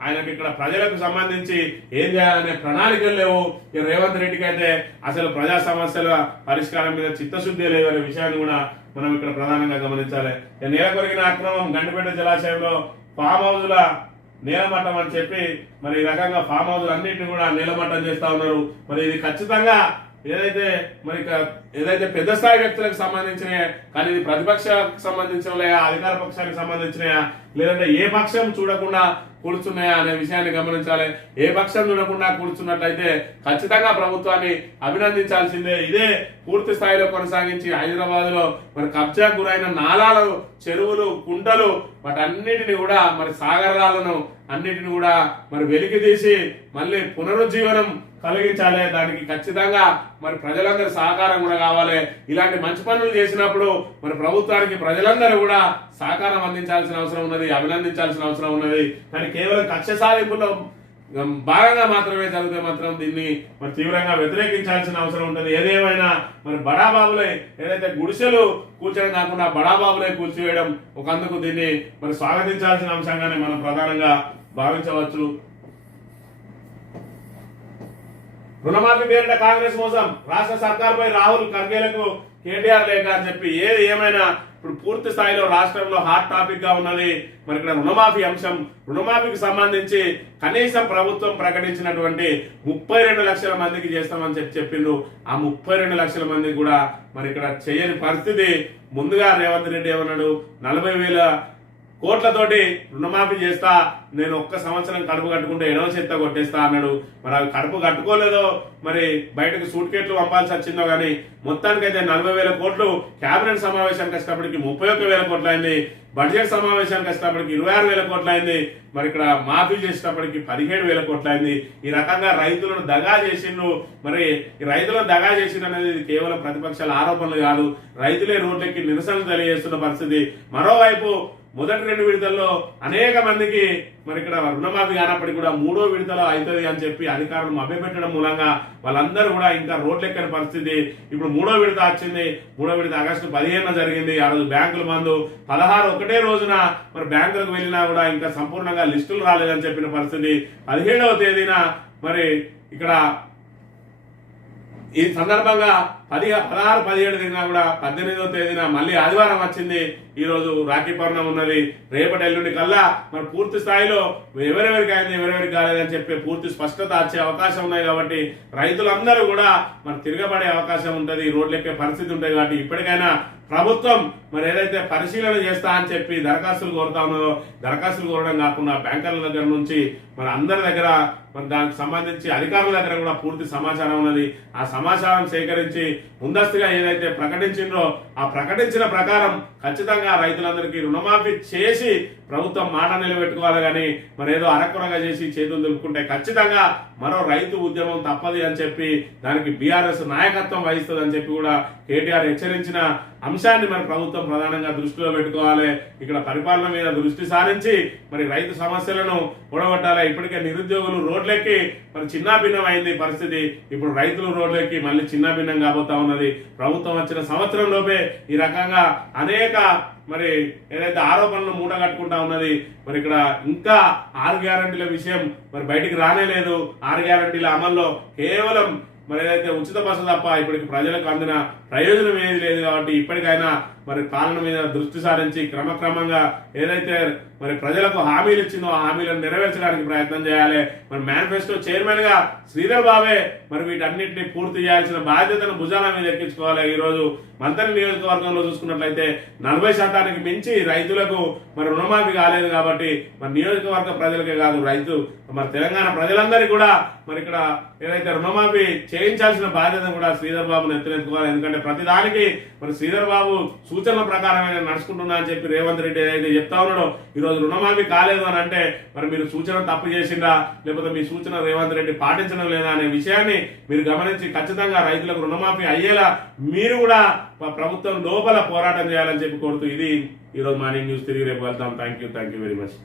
ఆయనకి ఇక్కడ ప్రజలకు సంబంధించి ఏం చేయాలనే ప్రణాళికలు లేవు. రేవంత్ రెడ్డికి అయితే అసలు ప్రజా సమస్యల పరిష్కారం మీద చిత్తశుద్ధి లేదనే విషయాన్ని కూడా మనం ఇక్కడ ప్రధానంగా గమనించాలి. నేల కొరిగిన అక్రమం, గండిపేట జలాశయంలో ఫామ్ హౌజుల నేలమట్టం అని చెప్పి మరి ఈ రకంగా ఫామ్ హౌజులు అన్నింటినీ కూడా నేలమట్టం చేస్తా ఉన్నారు. మరి ఇది ఖచ్చితంగా ఏదైతే పెద్ద స్థాయి వ్యక్తులకు సంబంధించినయా, కానీ ఇది ప్రతిపక్షానికి సంబంధించినయా, అధికార పక్షానికి సంబంధించినయా, లేదంటే ఏ పక్షం చూడకుండా కూర్చున్నాయా అనే విషయాన్ని గమనించాలి. ఏ పక్షం చూడకుండా కూర్చున్నట్లయితే ఖచ్చితంగా ప్రభుత్వాన్ని అభినందించాల్సిందే. ఇదే పూర్తి స్థాయిలో కొనసాగించి హైదరాబాద్ లో మరి కబ్జాకు గురైన నాలాలు, చెరువులు, కుంటలు వాటన్నిటిని కూడా మరి సాగరాలను అన్నిటిని కూడా మరి వెలికి తీసి మళ్ళీ పునరుజ్జీవనం కలిగించాలి. దానికి ఖచ్చితంగా మరి ప్రజలందరి సహకారం కూడా కావాలి. ఇలాంటి మంచి పనులు చేసినప్పుడు మరి ప్రభుత్వానికి ప్రజలందరూ కూడా సహకారం అందించాల్సిన అవసరం ఉన్నది, అభినందించాల్సిన అవసరం ఉన్నది. కానీ కేవలం కక్ష సాధింపులో భాగంగా మాత్రమే జరిగితే మాత్రం దీన్ని మరి తీవ్రంగా వ్యతిరేకించాల్సిన అవసరం ఉంటుంది. ఏదేమైనా మరి బడాబాబులే ఏదైతే గుడిసెలు కూర్చోడం కాకుండా బడాబాబులే కూర్చివేయడం ఒకందుకు దీన్ని మరి స్వాగతించాల్సిన అంశంగానే మనం ప్రధానంగా భావించవచ్చు. రుణమాఫీ పేరిట కాంగ్రెస్ మోసం, రాష్ట్ర సర్కార్పై రాహుల్ ఖర్గేలకు కేటీఆర్ లేఖ అని చెప్పి ఏది ఏమైనా ఇప్పుడు పూర్తి స్థాయిలో రాష్ట్రంలో హాట్ టాపిక్ గా ఉన్నది మరి ఇక్కడ రుణమాఫీ అంశం. రుణమాఫీకి సంబంధించి కనీసం ప్రభుత్వం ప్రకటించినటువంటి 32 లక్షల మందికి చేస్తామని చెప్పిండు. ఆ 32 లక్షల మందికి కూడా మరి ఇక్కడ చేయని పరిస్థితి. ముందుగా రేవంత్ రెడ్డి ఏమన్నాడు, 40,000 కోట్లతోటి రుణమాఫీ చేస్తా, నేను ఒక్క సంవత్సరం కడుపు కట్టుకుంటే ఎడవ చెత్త కొట్టేస్తా అన్నాడు. మరి అవి కడుపు కట్టుకోలేదో, మరి బయటకు సూట్ కేట్లు పంపాల్సి వచ్చిందో కానీ మొత్తానికైతే 40,000 కోట్లు కేబినెట్ సమావేశానికి వచ్చేటప్పటికి 31,000 కోట్లు అయింది. బడ్జెట్ సమావేశానికి వచ్చేటప్పటికి 26,000 కోట్లు అయింది. మరి ఇక్కడ మాఫీ చేసేటప్పటికి 17,000 కోట్లు అయింది. ఈ రకంగా రైతులను దగా చేసిండ్రు. మరి ఈ రైతులను దగా చేసిండ్రు అనేది కేవలం ప్రతిపక్షాల ఆరోపణలు కాదు, రైతులే రోడ్లెక్కి నిరసనలు తెలియజేస్తున్న పరిస్థితి. మరోవైపు మొదటి 2 విడతల్లో అనేక మందికి మరి ఇక్కడ రుణమాఫీ కానప్పటికీ కూడా 3వ విడతలో అవుతుంది అని చెప్పి అధికారులు మభ్యపెట్టడం మూలంగా వాళ్ళందరూ కూడా ఇంకా రోడ్లెక్కని పరిస్థితి. ఇప్పుడు 3వ విడత వచ్చింది. 3వ విడత ఆగస్టు 15న జరిగింది. ఆ రోజు బ్యాంకుల మందు 16 ఒకటే రోజున మరి బ్యాంకులకు వెళ్ళినా కూడా ఇంకా సంపూర్ణంగా లిస్టులు రాలేదని చెప్పిన పరిస్థితి. 17వ తేదీన మరి ఇక్కడ ఈ సందర్భంగా 16, 17 తేదీన కూడా 18వ తేదీన మళ్ళీ ఆదివారం వచ్చింది. ఈ రోజు రాఖీ పౌర్ణమి ఉన్నది. రేపటి ఎల్లుండి కల్లా మరి పూర్తి స్థాయిలో ఎవరెవరికి అయింది ఎవరెవరికి కాలేదని చెప్పి పూర్తి స్పష్టత వచ్చే అవకాశం ఉన్నాయి. కాబట్టి రైతులందరూ కూడా మరి తిరగబడే అవకాశం ఉంటుంది, రోడ్లెక్కే పరిస్థితి ఉంటుంది. కాబట్టి ఇప్పటికైనా ప్రభుత్వం మరి ఏదైతే పరిశీలన చేస్తా అని చెప్పి దరఖాస్తులు కోరుతా ఉన్నదో, దరఖాస్తులు కోరడం కాకుండా బ్యాంకర్ల దగ్గర నుంచి మరి అందరి దగ్గర మరి దానికి సంబంధించి అధికారుల దగ్గర కూడా పూర్తి సమాచారం ఉన్నది. ఆ సమాచారం సేకరించి ముందస్తుగా ఏదైతే ప్రకటించిందో ఆ ప్రకటించిన ప్రకారం ఖచ్చితంగా రైతులందరికీ రుణమాఫీ చేసి ప్రభుత్వం మాట నిలబెట్టుకోవాలి. కానీ మరి ఏదో అరకొరగా చేసి చేతులు దులుపుకుంటే ఖచ్చితంగా మరో రైతు ఉద్యమం తప్పది అని చెప్పి దానికి బీఆర్ఎస్ నాయకత్వం వహిస్తుంది అని చెప్పి కూడా కేటీఆర్ హెచ్చరించిన అంశాన్ని మరి ప్రభుత్వం ప్రధానంగా దృష్టిలో పెట్టుకోవాలి. ఇక్కడ పరిపాలన మీద దృష్టి సారించి మరి రైతు సమస్యలను కూడగొట్టాలి. ఇప్పటికే నిరుద్యోగులు రోడ్లెక్కి మరి చిన్నాభిన్నం అయింది పరిస్థితి. ఇప్పుడు రైతులు రోడ్లెక్కి మళ్ళీ చిన్నాభిన్నం కాబోతా ఉన్నది. ప్రభుత్వం వచ్చిన సంవత్సరం లోపే ఈ రకంగా అనేక మరి ఏదైతే ఆరోపణలు మూట కట్టుకుంటా ఉన్నది. మరి ఇక్కడ ఇంకా 6 గ్యారంటీల విషయం మరి బయటికి రానే లేదు. 6 గ్యారంటీల అమల్లో కేవలం మరి ఏదైతే ఉచిత బస్సు తప్ప ఇప్పటికి ప్రజలకు అందిన ప్రయోజనం ఏది లేదు. కాబట్టి ఇప్పటికైనా మరి పాలన మీద దృష్టి సారించి క్రమక్రమంగా ఏదైతే మరి ప్రజలకు హామీలు ఇచ్చిందో ఆ హామీలను నెరవేర్చడానికి ప్రయత్నం చేయాలి. మరి మేనిఫెస్టో చైర్మన్ గా శ్రీధర్ బాబే మరి వీటన్నిటిని పూర్తి చేయాల్సిన బాధ్యతను భుజాల మీద ఎక్కించుకోవాలి. ఈ రోజు మంత్రి నియోజకవర్గంలో చూసుకున్నట్లయితే 40% మించి రైతులకు మరి రుణమాఫీ కాలేదు. కాబట్టి మరి నియోజకవర్గ ప్రజలకే కాదు రైతు మరి తెలంగాణ ప్రజలందరికీ కూడా మరి ఇక్కడ ఏదైతే రుణమాఫీ చేయించాల్సిన బాధ్యత కూడా శ్రీధర్ బాబును ఎత్తునెత్తుకోవాలి. ఎందుకంటే ప్రతిదానికి మరి శ్రీధర్ బాబు సూచనల ప్రకారమే నడుచుకుంటున్నా అని చెప్పి రేవంత్ రెడ్డి ఏదైతే చెప్తా ఉన్నాడో ఈ రోజు రుణమాఫీ కాలేదు అని అంటే మరి మీరు సూచన తప్పు చేసిందా, లేకపోతే మీ సూచన రేవంత్ రెడ్డి పాటించడం లేదా అనే విషయాన్ని మీరు గమనించి ఖచ్చితంగా రైతులకు రుణమాఫీ అయ్యేలా మీరు కూడా ప్రభుత్వం లోపల పోరాటం చేయాలని చెప్పి కోరుతూ ఇది ఈరోజు మార్నింగ్ న్యూస్. తిరిగి రేపు వెళ్తాం. Thank you very much.